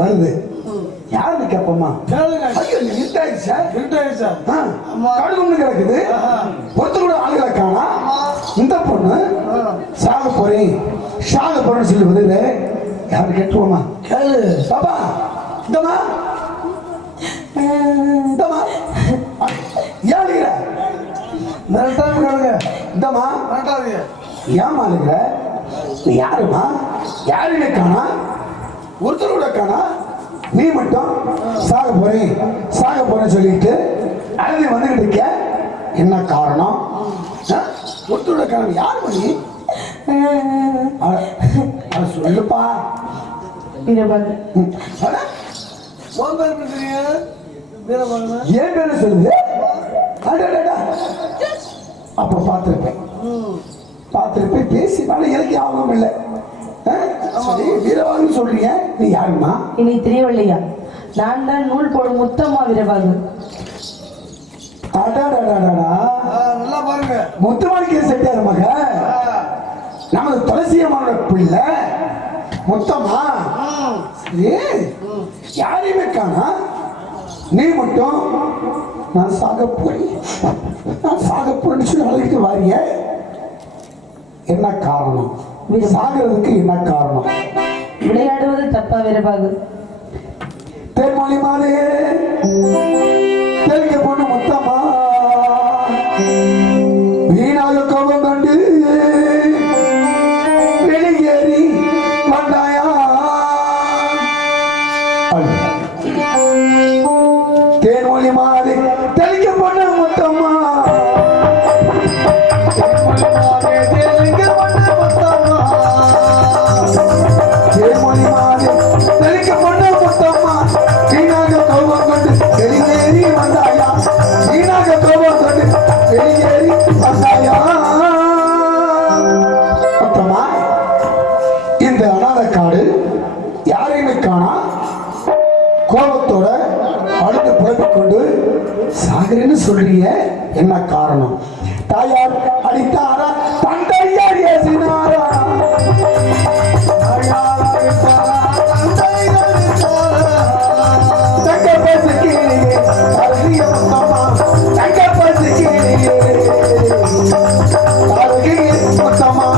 வருது. யாருன்னு கேப்பமா? கடுகுன்னு கிடக்குது. ஒருத்தர் கூட ஆளுகளை காணா. இந்த பொண்ணு சாக போறேன்னு சொல்லி வருது. யாரு கேட்டுருவோமா? கேளு பாப்பா. இந்தமா ஏழுகிற இந்தமா ஏமா அழுகிற? நீ யாருமா? யாருமே காணா. ஒருத்தர் கூட காணா. நீ மட்டும் சாக போறேன்னு சொல்லிட்டு அழுது வந்துகிட்டு இருக்க. என்ன காரணம்? ஒருத்தரோட காரணம் யாரு பண்ணி சொல்லுப்பா. ஏன் பேரு சொல்லுது? அப்ப பார்த்திருப்பேன் பேசினாலும் எனக்கு ஞாபகம் இல்லை. வீரவாகு சொல்றீங்க. நீ யாருமா? இனி தெரியவில்லையா? நான் தான் நூல் போடும் முத்தம்மா வீரவாகு. நல்லா பாருங்க. முத்தமாணிக்க செட்டியார் மக நமது துளசியம்மாவோட பிள்ளை முத்தம்மா. யாரையுமே காணா. நீ மட்டும் நான் சாக போறேன்னு சொல்லி அழைத்து வாரிய. என்ன காரணம்? சாகிறதுக்கு என்ன காரணம்? விளையாடுவது தப்பா வீரபாகு? தேர்மொழி மாதே தெரிக்க பொண்ணு முத்தம்மா வீணாக கோபம் கண்டு வெளியேறி வந்தாயா. தேர்மொழி மாதே தெரிக்க பொண்ணு முத்தம்மா இந்த அனாதை காடு யாரையுமே காணா. கோபத்தோட அழுது புலம்பிக் கொண்டு சாகரன்னு சொல்றீங்க. என்ன காரணம்? தாயார் அடித்தாரா? தந்தையார் ஏசினாரா? தங்க பசுக்கு அழகிய முத்தம்மா, தங்க பசுக்கு அழகிய முத்தம்மா.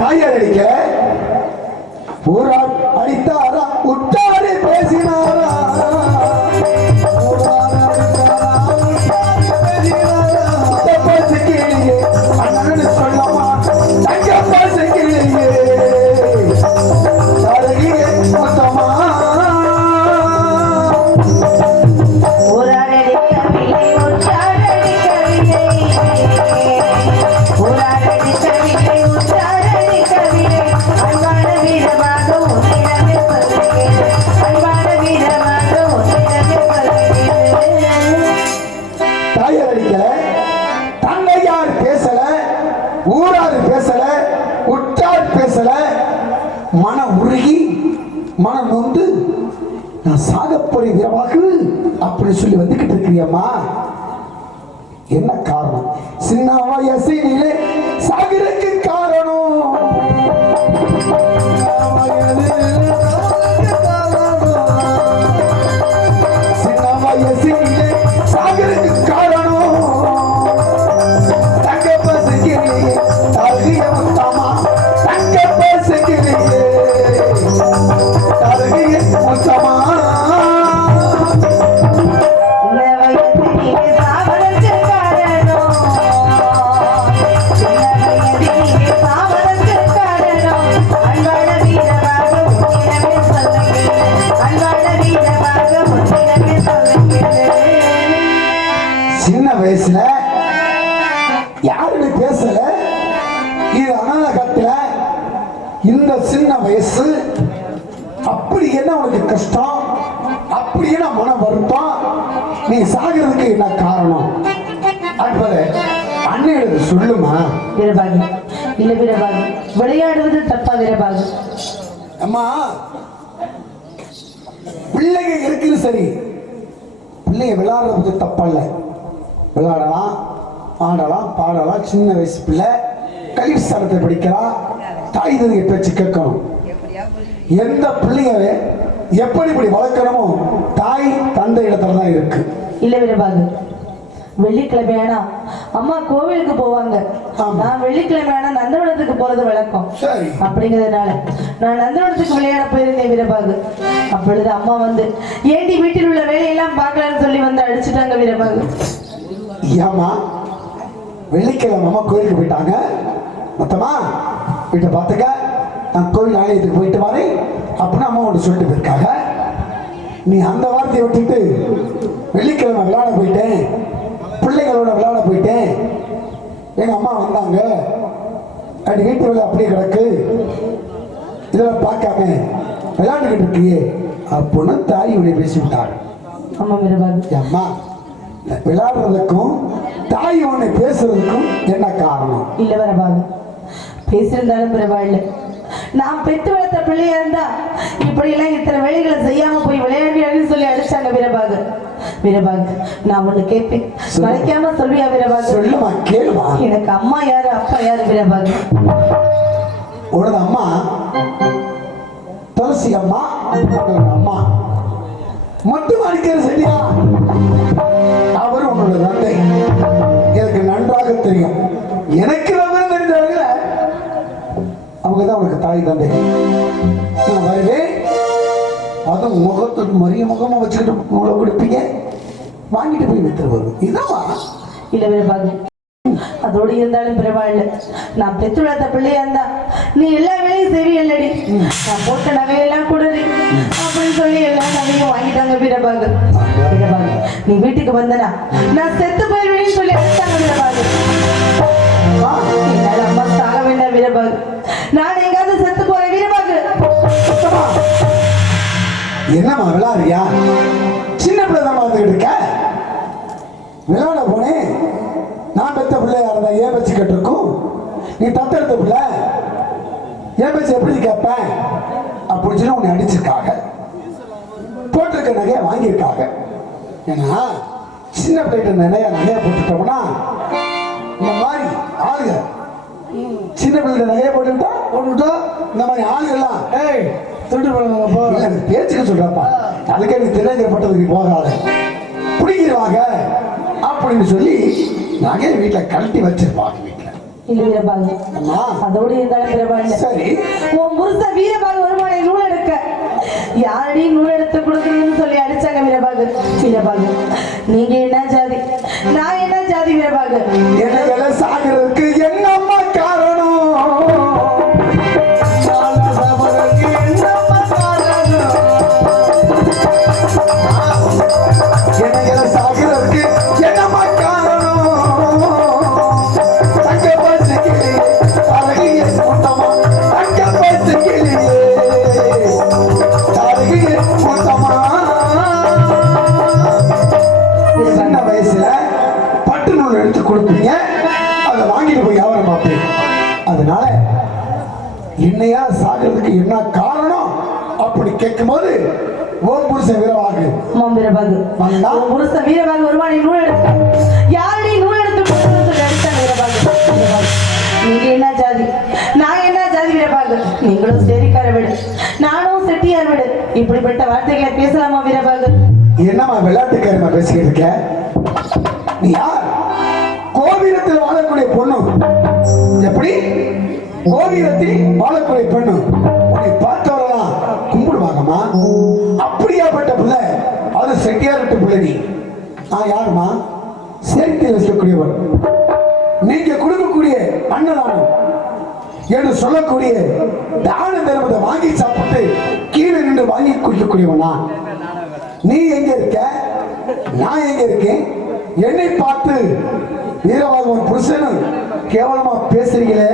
தாயார் அடிக்க ஊரார் அடித்தாரா? உற்றாரே பேசினாரா? அண்ணன் சொல்லமா தங்க பசுக்கிளியே அழகிய முத்தம்மா. தாயார் அடிக்கல, தந்தையார் பேசல, ஊரார் பேசல, உற்றார் பேசல. மன உருகி மன நொந்து நான் சாகப்போறேன் வீரவாகு அப்படின்னு சொல்லி வந்துகிட்டு இருக்கிறியம்மா. என்ன காரணம்? சின்ன வயசிலே சாகிறதுக்கு காரணம் சின்ன வயசிலே சாகிறதுக்கு காரணம் தங்க பசுக்கிளியே அழகிய முத்தம்மா, தங்க பசுக்கிளியே அழகிய முத்தம்மா. சின்ன வயசுல யாருமே பேசல, இது அனாத காட்டுல இந்த சின்ன வயசு, அப்படி என்ன உனக்கு கஷ்டம், அப்படி என்ன மன வருத்தம், நீ சாகிறதுக்கு என்ன காரணம் என்பதை அன்னையிட சொல்லுமா. வீரபாகு, இல்ல வீரபாகு, விளையாடுவது தப்பா வீரபாகு? அம்மா, பிள்ளைங்க இருக்குது சரி, பிள்ளைங்க விளையாடுறது தப்பல்ல, விளையாடலாம், ஆடலாம், பாடலாம். சின்ன வயசு பிள்ளை கல்வி ஸ்தானத்தை படிக்கலாம், தாய் தந்தை பேச்சு கேட்கணும். எந்த பிள்ளைங்க எப்படி இப்படி வளர்க்கணுமோ தாய் தந்தை இடத்துல தான் இருக்கு. இல்ல வீரபாகு, வெள்ளிக்கிழமை ஆனா அம்மா கோவிலுக்கு போவாங்க, நான் வெள்ளிக்கிழமை ஆனா நந்தவனத்துக்கு போறது வழக்கம். சரி. அப்படிங்கிறதுனால நான் நந்தவனத்துக்கு விளையாட போயிருந்தேன் வீரபாகு. அப்பொழுது அம்மா வந்து ஏண்டி வீட்டில் உள்ள வேலையெல்லாம் பார்க்கலான்னு சொல்லி வந்து அடிச்சுட்டாங்க வீரபாகு. ஏமா வெள்ளிக்கிழமை அம்மா கோயிலுக்கு போயிட்டாங்க, மொத்தமா வீட்டை பார்த்துக்க, நான் கோவில் ஆலயத்துக்கு போயிட்டு வரேன் அப்படின்னு அம்மா ஒன்று சொல்லிட்டு போயிருக்காங்க. நீ அந்த வார்த்தையை விட்டுட்டு வெள்ளிக்கிழமை விளையாட போயிட்டேன், பிள்ளைங்களோட விளையாட போயிட்டேன், எங்க அம்மா வந்தாங்க, அப்படி வீட்டு வேலை அப்படியே கிடக்கு, இதெல்லாம் பார்க்காம விளையாண்டுக்கிட்டு இருக்கியே அப்படின்னு தாய் உன்னை பேசி விட்டாங்க. ஆமா வீரபாகு. அம்மா, விளையாடுறதுக்கும் தாய் உன்னை பேசுறதுக்கும் என்ன காரணம்? இல்ல வீரபாகு, பேசியிருந்தாலும் பரவாயில்ல, நான் பெற்று வளர்த்த பிள்ளையா இருந்தா இப்படி எல்லாம் இத்தனை வேலைகளை செய்யாம போய் விளையாடுன்னு சொல்லி அடிச்சாங்க வீரபாகு. வீரபாகு, நான் ஒண்ணு கேட்பேன், மறைக்காம சொல்வியா வீரபாகு? சொல்லுமா, கேளுமா. எனக்கு அம்மா யாரு அப்பா யாரு வீரபாகு? உனது அம்மா துளசி அம்மா, உன்னோட அம்மா மட்டும் அடிக்கிற சரியா, அவர் உன்னோட தந்தை எனக்கு நன்றாக தெரியும். எனக்கு விவரம் தெரிஞ்சவங்கள அவங்க தான் உனக்கு தாய் தந்தை. நான் வருவேன், அதுவும் முகத்துக்கு மரிய முகமா வச்சுக்கிட்டு உங்களை கொடுப்பீங்க, வாங்கிட்டு போய் வித்துட்டு வருவேன். இதுதான் இல்ல வீரபாகு, அதோடு இருந்தாலும் பரவாயில்ல, நான் பெற்று வளர்த்த பிள்ளையா இருந்தா நீ எல்லா வேலையும் செய்வியல்லடி, நான் போட்ட நகையெல்லாம் கொடுறி அப்படின்னு சொல்லி எல்லா நகையும் வாங்கிட்டாங்க வீரபாகு. வீரபாகு, நீ வீட்டுக்கு வந்தனா நான் செத்து போயிருவேன்னு சொல்லி அடிச்சாங்க வீரபாகு. என்னால அம்மா சாக வேண்டாம் வீரபாகு, நான் எங்காவது செத்து போறேன் வீரபாகு. என்னம்மா விளையாடுறியா? சின்ன பிள்ளை தான் பார்த்துக்கிட்டு இருக்க. விளையாட போனேன், நான் பெத்த பிள்ளையா இருந்தா ஏன் வச்சு கேட்டிருக்கும், நீ தத்தெடுத்த பிள்ளை ஏன் வச்சு எப்படி கேட்பேன் அப்படின்னு சொல்லி உன்னை அடிச்சிருக்காங்க, போட்டிருக்க நகையை வாங்கியிருக்காங்க. ஏன்னா சின்ன பிள்ளைகிட்ட நகையை போட்டுட்டோம்னா இந்த மாதிரி ஆளுங்க, சின்ன பிள்ளைகிட்ட நகையை போட்டுட்டா இந்த மாதிரி ஆளுங்கெல்லாம் பேச்சுக்கு சொல்றப்பா, அதுக்கே நீ திரைப்பட்டதுக்கு போகாத பிடிக்கிறாங்க அப்படின்னு சொல்லி நகையை வீட்டுல கழட்டி வச்சிருப்பாங்க. வீட்டுல இல்ல வீரபாகு, அதோடு இருந்தாலும் பரவாயில்ல, சரி, உன் புருஷன் வீரபாகு வருமானை நூல் எடுக்க யாரடி நூல் எடுத்து கொடுக்கணும்னு சொல்லி அடிச்சாங்க வீரபாகு. வீரபாகு, நீங்க என்ன ஜாதி, நான் என்ன ஜாதி வீரபாகு? என்ன சாகிறதுக்கு என்னம்மா காரணம்? சாகிறதுக்கு என்னம்மா காரணம்? தங்க பசு கிளி அழகிய கூட்டமா, தங்க பசு கிளியே அழகிய கூட்டமா. சின்ன வயசுல பட்டு நூல் எடுத்து கொடுப்பீங்க, அதை வாங்கிட்டு போய் வியாபாரம் பார்ப்பீங்க. அதனால என்னையா சாகிறதுக்கு என்ன காரணம் அப்படி கேட்கும்போது ஓம் புருஷன் வீரபாகு, வீரபாகு, உன் புருஷன் வீரபாகு வருமானை நூல் எடுக்க யாரடி நூல் எடுத்து கொடுக்கணும்னு சொல்லி அடிச்சாங்க வீரபாகு. வீரபாகு, நீங்க என்ன ஜாதி, நான் என்ன ஜாதி வீரபாகு? நீங்களும் சேரிக்கார வீடு, நானும் செட்டியார் வீடு, இப்படிப்பட்ட வார்த்தைகளை பேசலாமா வீரபாகு? என்னம்மா விளையாட்டுக்காரமா பேசிக்கிட்டு இருக்க? நீ யார்? கோவிலத்தில் வாழக்கூடிய பொண்ணு. எப்படி கோவிலத்தில் வாழக்கூடிய பெண்ணு உன்னை பார்த்தவரெல்லாம் கும்பிடுவாங்கம்மா. அப்படியாப்பட்ட பிள்ளை, அது செட்டியாரட்டு பிள்ளை. நீ நான் யாருமா? சேர்த்து வசிக்கக்கூடியவர். நீங்க கொடுக்கக்கூடிய அன்னதானம் என்று சொல்லக்கூடிய தான தர்மத்தை வாங்கி சாப்பிட்டு கீழே நின்று வாங்கி குடிக்கக்கூடியவனா? நீ எங்க இருக்க, நான் எங்க இருக்கேன், என்னை பார்த்து வீரவாதம் புருஷனும் கேவலமா பேசுறீங்களே,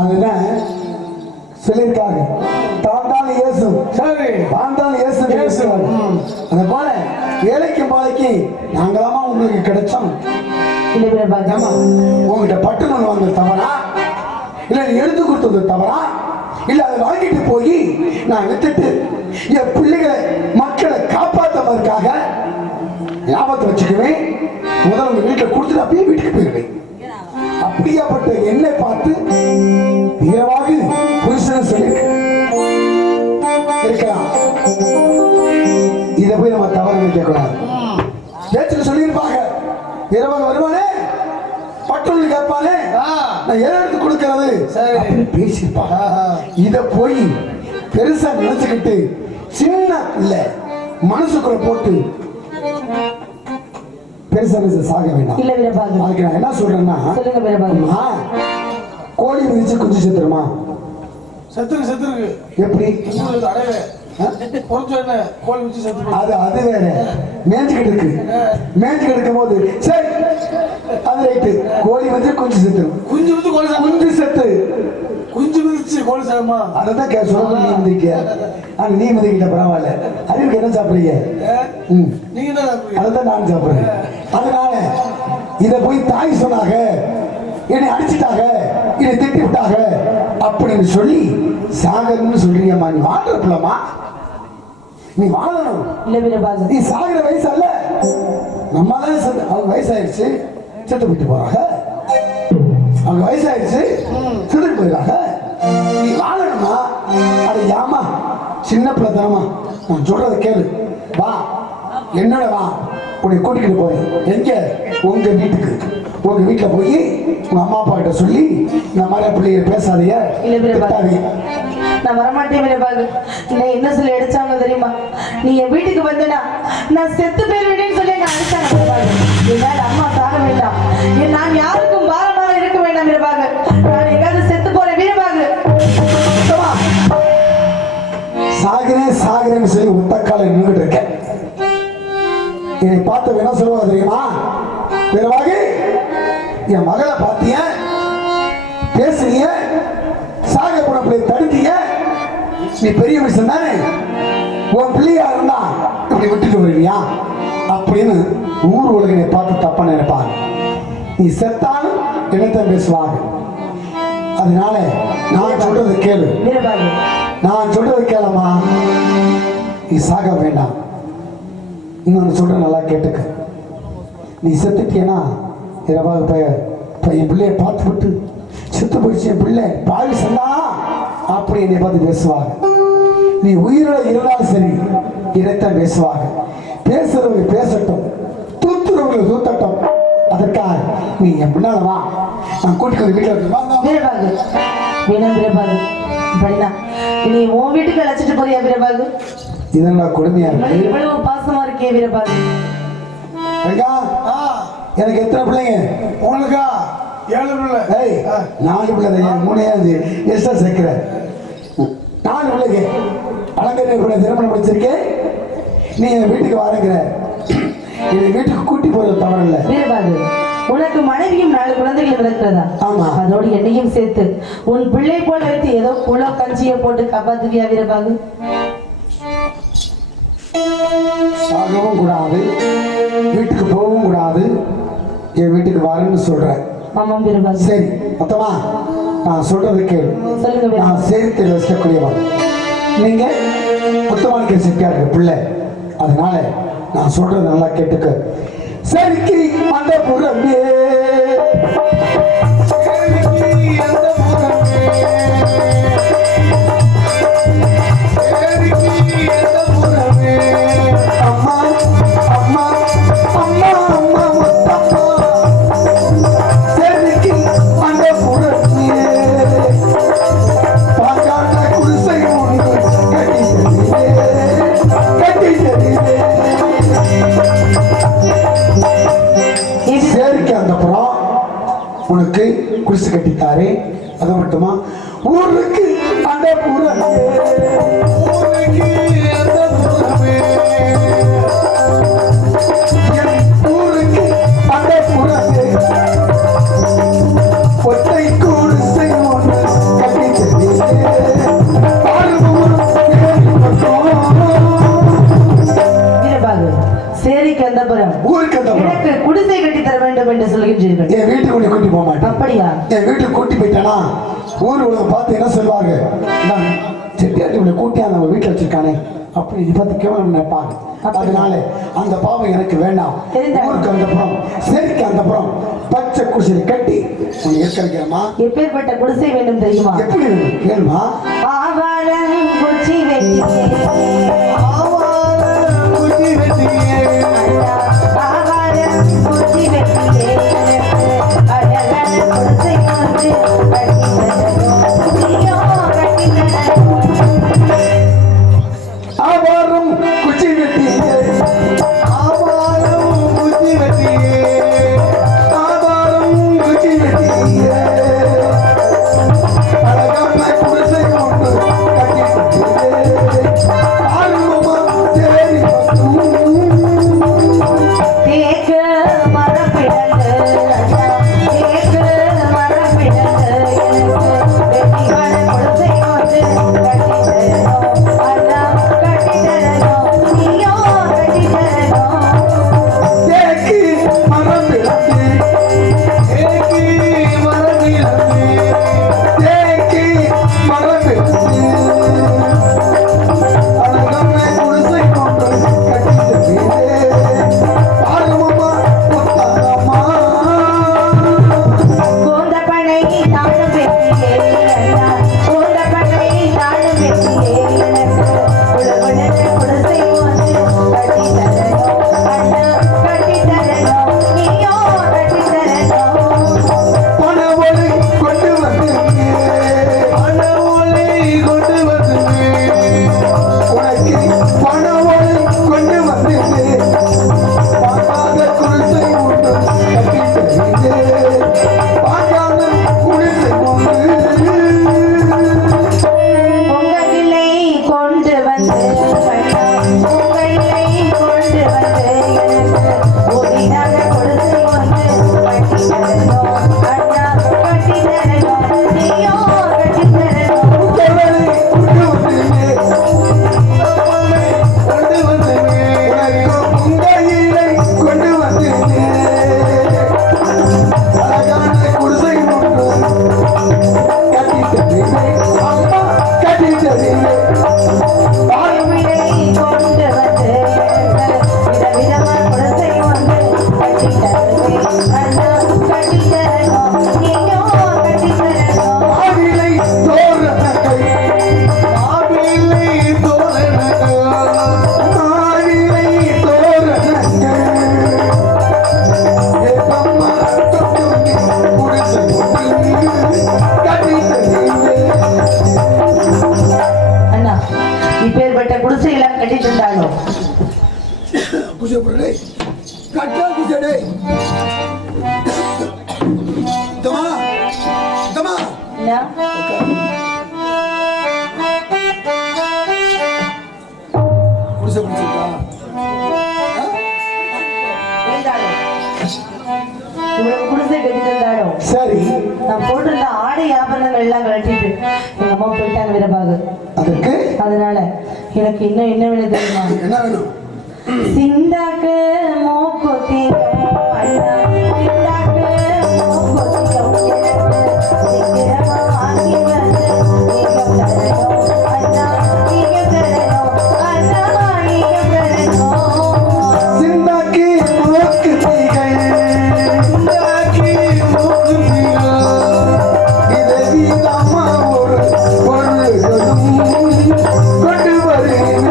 அதுதான் சொல்லியிருக்காங்க. தாண்டாலும் இயேசு, சரி தாண்டாலும் இயேசு பேசுவாங்க. அந்த போல ஏழைக்கும் பாலைக்கு நாங்களாமா உங்களுக்கு கிடைச்சோம். இல்லை வீரபாகு, ஆமா, உங்ககிட்ட பட்டு நூல் வாங்க தவறா, இல்ல நீ எடுத்து கொடுத்தது தவறா, இல்ல அதை வாங்கிட்டு போய் நான் வித்துட்டு என் பிள்ளைகளை மக்களை காப்பாற்றுவதற்காக ஞாபகத்தை வச்சுக்குவேன். முதல்ல உங்க வீட்டுல கொடுத்துட்டு அப்படியே வீட்டுக்கு போயிருவேன். அப்படியாப்பட்ட என்னை பார்த்து வீரவாகு புருஷன் சொல்லி இருக்கலாம். இதை போய் நம்ம தவறு நினைக்க கூடாது. பேச்சுக்கு சொல்லியிருப்பாங்க, வீரவாகு வருவானே பட்டுன்னு கேட்பானே, நான் எடுத்து கொடுக்கிறது அப்படின்னு பேசியிருப்பாங்க. இத போய் பெருசா நினைச்சுக்கிட்டு சின்ன இல்ல மனசுக்குள்ள போட்டு பெருசா சாக வேண்டாம். இல்லை வீரபாகு, அதுக்கு நான் என்ன சொல்றேன்னா, சொல்லுங்க வீரபாகு. கோழி மிதிச்சு குஞ்சு செத்துருமா? செத்துருக்கு எப்படி? அடையவே கோழி வச்சு செத்து அது வேற மேய்ஞ்சுக்கிட்டு இருக்கு. மேய்ஞ்சுக்கிட்டு இருக்கும் போது சரி அது ரைட்டு, கோழி வந்து குஞ்சு செத்து, குஞ்சு வந்து கோழி குஞ்சு செத்து குஞ்சு மிதிச்சு கோழி சாப்பிடுமா? அதான் சொல்ல நீ மிதிக்க. ஆனா நீ மிதிக்கிட்ட பரவாயில்ல. அறிவுக்கு என்ன சாப்பிடுறீங்க? நீங்க என்ன சாப்பிடுறீங்க? அதான் நான் சாப்பிடுறேன். அதனால இத போய் தாய் சொன்னாங்க, என்னை அடிச்சுட்டாங்க, என்னை திட்டி விட்டாங்க அப்படின்னு சொல்லி சாகணும்னு சொல்றீங்கம்மா. நீ வாழ்ற பிள்ளமா, நீ வாழணும். இல்லை வீரபாகு, நீ சாகிற வயசு அல்ல. நம்மளால அவங்க வயசாயிருச்சு செத்து விட்டு போறாங்க, அவங்க வயசாயிருச்சு செத்து போயிடுறாங்க. நீ வாழணுமா? அது ஏமா சின்ன பிள்ளை தானமா, நான் சொல்றதை கேளு. வா என்னோட வா, உன்னை கூட்டிகிட்டு போய் எங்க உங்க வீட்டுக்கு, உங்க வீட்டுல போய் உங்க அம்மா அப்பா கிட்ட சொல்லி இந்த மாதிரி பிள்ளைங்க பேசாதீங்க, இல்லை வீரபாகு, திட்டாதீங்க. நான் வரமாட்டேன் வீரபாகு. என்ன என்ன சொல்லி அடிச்சாங்க தெரியுமா? நீ என் வீட்டுக்கு வந்தனா நான் செத்து போயிருவேன்னு சொல்லி நான் அடிச்சாங்க வீரபாகு. என்னால் அம்மா சாக வேண்டாம், நான் யாருக்கும் பாரமாக இருக்க வேண்டாம் வீரபாகு. நான் எங்காவது செத்து போறேன் வீரபாகு. சாகிறேன் சாகிறேன்னு சொல்லி ஒத்தக்கால நின்றுட்டு இருக்கேன். என்னை பார்த்து என்ன சொல்லுவாங்க தெரியுமா? வீரவாகு, என் மகளை பார்த்திய, பேசுறீங்க, சாக போன பிள்ளை தடுத்தீங்க, நீ பெரிய மனுஷன் தானே, உன் பிள்ளையா இருந்தா இப்படி விட்டுட்டு வருவியா அப்படின்னு ஊர் உலகனை பார்த்து தப்பா நினைப்பாங்க. நீ செத்தாலும் என்னத்தான் பேசுவாங்க. அதனால நான் சொல்றது கேளு வீரபாகு, நான் சொல்றது கேளமா, நீ சாக வேண்டாம். இன்னொன்று சொல்ற நல்லா கேட்டுக்க. நீ செத்துட்டியனா இரவாக என் பிள்ளைய பார்த்து விட்டு செத்து போயிடுச்சு என் பிள்ளை பாவி சொன்னானா அப்படி என்னை பார்த்து பேசுவாங்க. நீ உயிரோட இருந்தாலும் சரி இதைத்தான் பேசுவாங்க. பேசுறவங்க பேசட்டும், தூத்துறவங்க தூத்தட்டும். அதற்காக நீ என் பின்னால வா, நான் கூட்டிட்டு வீட்டில் வீரபாகு வேணாம் வீரபாகு. அப்படின்னா நீ உன் வீட்டுக்கு அழைச்சிட்டு போறியா வீரபாகு? இதெல்லாம் கொடுமையா இருக்கு. இவ்வளவு பாசமா இருக்கே வீரபாகு. எனக்கு எத்தனை பிள்ளைங்க? உனக்கா 7 பிள்ளை. 4 பிள்ளை, 3 எக்ஸ்ட்ரா சேர்க்கிற 4 பிள்ளைங்க. அலங்கரிய பிள்ளை திருமணம் முடிச்சிருக்கேன். நீ என் வீட்டுக்கு வரங்கிற, என் வீட்டுக்கு கூட்டி போறது தவறு இல்லை வீரபாகு. உனக்கு மனைவியும் 4 குழந்தைகள் இருக்கிறதா? ஆமா. அதோடு என்னையும் சேர்த்து உன் பிள்ளை போல வைத்து ஏதோ குள கஞ்சியை போட்டு காப்பாத்துவியா வீரபாகு? சாகவும் கூடாது, வீட்டுக்கு போகவும் கூடாது, என் வீட்டுக்கு வரேன்னு சொல்றேன். ஆமாம் வீரபாகு. சரி மொத்தமா நான் சொல்றது கேளு. சொல்லுங்க வீரபாகு. நான் சேர்த்து வசிக்கக்கூடியவன், நீங்க முத்தமாளிக்க செட்டியாரு பிள்ளை. அதனால நான் சொல்றது நல்லா கேட்டுக்க. சரிக்கு அந்த புறமே, அம்மா அம்மா அம்மா அம்மா முத்தம்மா, சரிக்கு அந்த புறமே பாக்காட்ட குடிசை ஒன்று சேரிக்கு அந்த புறம் உனக்கு குடிசை கட்டித்தாரே. அது மட்டுமா, ஊருக்கு அந்த புறமே, ஊருக்கு அந்த புறமே, ஊருக்கு உனக்கு ஒற்றை குடிசை ஒன்று கட்டித் தருகிறேன். வீரபாகு, சேரிக்கு வந்தப்புறம் ஊருக்கு அந்த எனக்கு குடிசை கட்டி தர வேண்டும் என்று சொல்கின்றீர்கள். என் வீட்டுக்கு உன்னை கூட்டி போக மாட்டேன். அப்படியா? என் வீட்டுக்கு கூட்டி போயிட்டானா ஊர் உலகம் பார்த்து என்ன சொல்வாங்க, நான் செட்டியாட்டி உங்களை கூட்டியா நம்ம வீட்டில் வச்சிருக்கானே அப்படி இதை பார்த்து கேவலம் நினைப்பாங்க. அதனால அந்த பாவம் எனக்கு வேண்டாம். ஊருக்கு அந்தப்புறம் சரிக்கு அந்தப்புறம் பச்சை குடிசை கட்டி உன்னை ஏற்க வைக்கிறேம்மா. எப்பேற்பட்ட குடிசை வேண்டும் தெரியுமா? எப்படி வேணும் கேளுமா. ஆவாரம் குச்சி வெட்டியே, ஆவாரம் குச்சி வெட்டியே, ஆவாரம் குச்சி வெட்டியே, அழகான குடிசை ஒன்று கட்டி தரணும், நீயோ கட்டி தரணும். ஆவாரம் குச்சி வெட்டியே, ஆவாரம் குச்சி வெட்டியே, ஆவாரம் குச்சி வெட்டியே, அழகான குடிசை ஒன்று கட்டி தருகிறேன். ஆர்வமா தேடி வந்து தேக்கு மரப்பிடந்து, தேக்கு மரப்பிடந்து, எனக்கு வெட்டியான குடிசை ஒன்று கட்டி தரணும், அண்ணா கட்டி தரணும், நீயோ கட்டி தரணும். தேக்கி மரபிழந்து, தேக்கி மரபிழந்து, தேக்கி மரபிழந்து, அழகான குடிசை கொண்டு கட்டி தருகிறேன். ஆர்வமா முத்தாரம்மா. கோந்தப்பனை தாழும் வெற்றியே, அண்ணா கோந்தப்பனை தாழும் வெற்றியே, எனக்கு குளகுளத்த குடிசை ஒன்று கட்டி தரணும், அண்ணா கட்டி தரணும், நீயோ கட்டி தரணும். பணவொலி கொண்டு வந்திருக்கேன், பணவொலி கொண்டு வந்திருக்கேன், உனக்கு பணவொலி கொண்டு வந்திருக்கேன். பார்க்காத குடிசை ஒன்று கட்டி தருகிறேன். பார்க்காத குடிசை ஒன்று. பொங்கலிலை கொண்டு வந்து, அண்ணா பொங்கலிலை கொண்டு வந்து, எனக்கு ஒளியாக குடிசை ஒன்று கட்டி தரணும், அண்ணா கட்டி தரணும், நீயோ கட்டி தரணும். உத்தரவை கொண்டு வந்திருக்கேன், உத்தரவை கொண்டு வந்திருக்கேன், உனக்கு உங்கையிலை கொண்டு வந்திருக்கேன். அழகான குடிசை ஒன்று கட்டி தருகிறேன். அம்மா கட்டி தருகிறேன். பொங்கலிலை கொண்டு வந்து, எனக்கு விதவிதமான குடிசை ஒன்று கட்டி தருவேன், அண்ணா கட்டி தரணும், நீயோ கட்டி தரணும். மாவிலை தோரணங்கள், மாவிலை தோரணங்கள், மாவிலை தோரணங்கள். எப்பம்மா தொட்டுனி குடிசை ஒன்று கட்டி தருகிறேன். அண்ணா இப்பேற்பட்ட குடிசையெல்லாம் கட்டி தந்தாலும் குடிசை போடுறே, கட்டா குடிசை. தமா தமா அண்ணா குடிசை பிடிச்சிருக்கா? இருந்தாலும் இவ்வளவு குடிசை கட்டி தந்தாலும் சரி, நான் போட்டிருந்த ஆடை ஆபரணங்கள் எல்லாம் கட்டிட்டு எங்க அம்மா போயிட்டாங்க வீரபாகு. அதுக்கு அதனால எனக்கு இன்னும் என்ன வேணும் தெரியுமா? என்ன வேணும்? சிந்தாக்கு மூக்குத்தியோ, அண்ணா சிந்தாக்கு மூக்குத்தியோ, எனக்கு சீக்கிரமா வாங்கி வந்து நீங்க தரணும், அண்ணா நீங்க தரணும், அண்ணா நீங்க தரணும். சிந்தாக்கி மூக்கு தீகள், சிந்தாக்கி மூக்கு தீகள், இதை வீதமா ஒரு பொருள்களும் கொண்டு வருகிறேன்.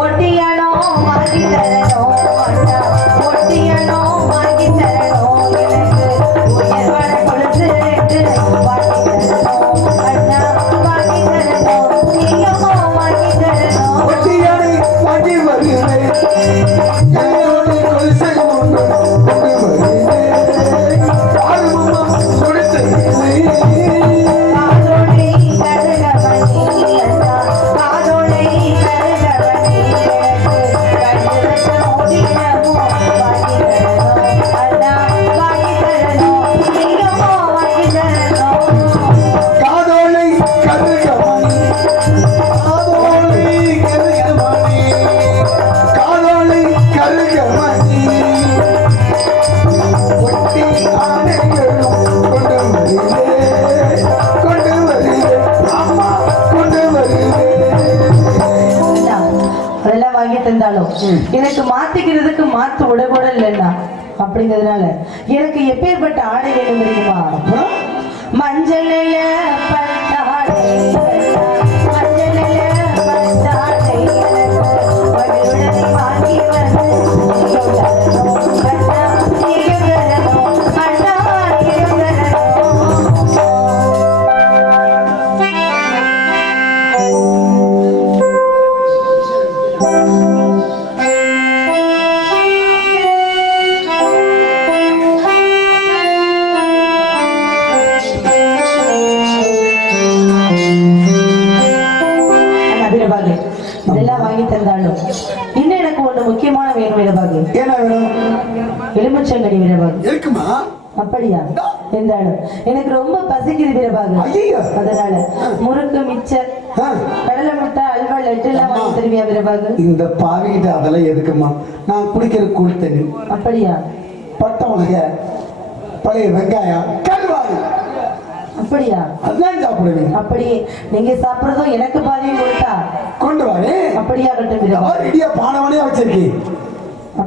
ஒட்டியானோ வாங்கி தரணும், அண்ணா ஒட்டியானோ வாங்கி தரணும், எனக்கு உயர்வான கொலுசு ரெண்டு வாங்கி தரணும், அண்ணா வாங்கி தரணும், நீயோ வாங்கி தரணும். ஒட்டியானை வாங்கி வருகிறேன். என்னோட கொலுசை ஒன்று கொண்டு வருகிறேன். ஆர்வமா கொடுத்து காதோடை கருகவனி, அண்ணா காதோடை கருகவனி, எனக்கு கண்டு வச்ச மோதிரமோ வாங்கி தரணும், அப்படிங்கிறதுனால எனக்கு எப்பேற்பட்ட ஆடை வேணும் தெரியுமா? அப்புறம் மஞ்சள் நில பட்டாடை, மஞ்சள் நில பட்டாடை எனக்கு மகிழுடன் வாங்கி வந்து இதெல்லாம் வாங்கி தந்தாலும் இன்னும் எனக்கு ஒண்ணு முக்கியமான வேணும் வீரபாகு. என்ன வேணும்? எலுமிச்சங்கடி வீரபாகு. இருக்குமா? அப்படியா? இருந்தாலும் எனக்கு ரொம்ப பசிக்குது வீரபாகு. ஐயோ. அதனால முறுக்கு, மிச்சர், கடலை முட்டை, அல்வா, லட்டு எல்லாம் வாங்கி தருவியா வீரபாகு? இந்த பாவிக்கிட்ட அதெல்லாம் எதுக்குமா? நான் குடிக்கிற கூழ் தண்ணி. அப்படியா? பட்டை மிளகா, பழைய வெங்காயம், கருவாடு, அப்படியா? அதான் சாப்பிடுவேன். அப்படியே நீங்க சாப்பிடுறதும் எனக்கு பாதியும் கொடுத்தா கொண்டு வரேன். அப்படியாகட்டும் வீரபாகு. ரெடியா பானவனே வச்சிருக்கேன்.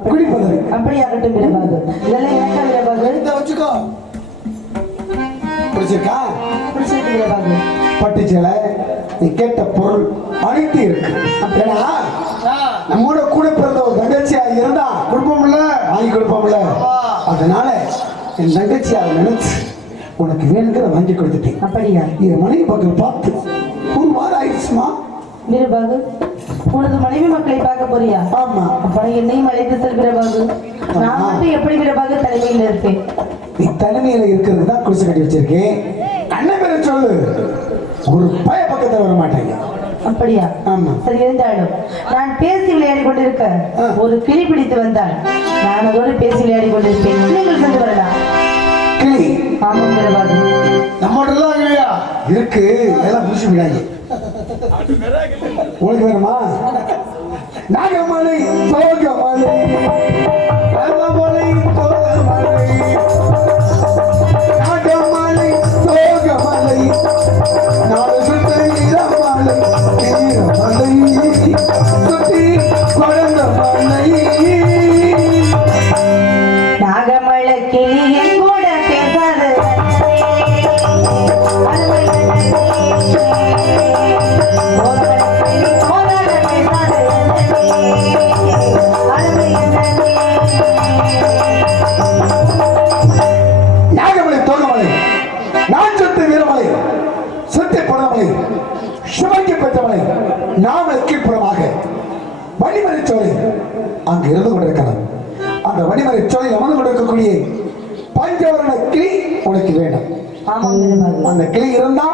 குடிப்பது அப்படியாகட்டும் வீரபாகு. இதெல்லாம் எனக்கா வீரபாகு? இதை வச்சுக்கோ. பிடிச்சிருக்கா? பிடிச்சிருக்கு வீரபாகு. பட்டு சேலை, நீ கேட்ட பொருள் அனைத்து இருக்கு. ஏன்னா நம்மோட கூட பிறந்த ஒரு தங்கச்சியா இருந்தா கொடுப்போம்ல, வாங்கி கொடுப்போம்ல. அதனால என் தங்கச்சியா நினைச்சு உனக்கு வேணுங்கிற வாங்கி கொடுத்துட்டேன். அப்படியா? என் மனைவி பக்கம் பார்த்து ஒரு வாரம் ஆயிடுச்சுமா. வீரபாகு, உனது மனைவி மக்களை பார்க்க போறியா? ஆமா. அப்ப என்னையும் அழைத்து செல் வீரபாகு. நான் மட்டும் எப்படி வீரபாகு தலைமையில் இருப்பேன்? நீ தனிமையில இருக்கிறது தான் குடிசை கட்டி வச்சிருக்கேன். அண்ணன் பேரை சொல்லு, ஒரு பய பக்கத்துல வர மாட்டேங்க. அப்படியா? ஆமா. சரி, இருந்தாலும் நான் பேசி விளையாடி கொண்டிருக்க ஒரு கிளி பிடித்து வந்தால் நான் அதோடு பேசி விளையாடி கொண்டிருப்பேன். நீங்கள் சென்று வரலாம். கிளி? ஆமாம் வீரபாகு. நம்மகிட்ட எல்லாம் இல்லையா? இருக்கு, எல்லாம் முடிச்சு விடாங்க. உனக்கு வேணுமா? நாகமலை தோகமலை, நாகமலை தோகமலை, நாகமலை தோகமலை, நாடு சுற்றி நீரமலை, நீரமலை சுற்றி குழந்த மலை. நாகமலை கிளியின் கூட பேசாது நாகமலை தோகமலை, நான் சுற்றி வீரமலை, சுற்றி படமலை, சிவங்கி பெற்றமலை, நாமலை கீழ்ப்புறமாக வடிமலை சோலை அங்கு இருந்து கொண்டிருக்கிறார். அந்த வடிமலை சோலை அமர்ந்து கொண்டிருக்கக்கூடிய பஞ்சவரண கிளி உனக்கு வேண்டும். ஆமாம் வீரபாகு. அந்த கிளி இருந்தா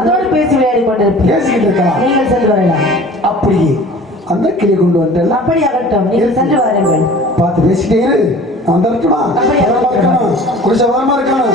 அதோடு பேசி விளையாடி கொண்டிருப்பேன். பேசிக்கிட்டு இருக்கலாம். நீங்கள் சென்று வரலாம். அப்படியே அந்த கிளி கொண்டு வந்தெல்லாம் அப்படியாகட்டும், நீங்கள் சென்று வாருங்கள். பார்த்து பேசிட்டே இரு. அந்த இருக்கணும், அப்படியே. வரமா இருக்கணும், குடிசை வரமா இருக்கணும்.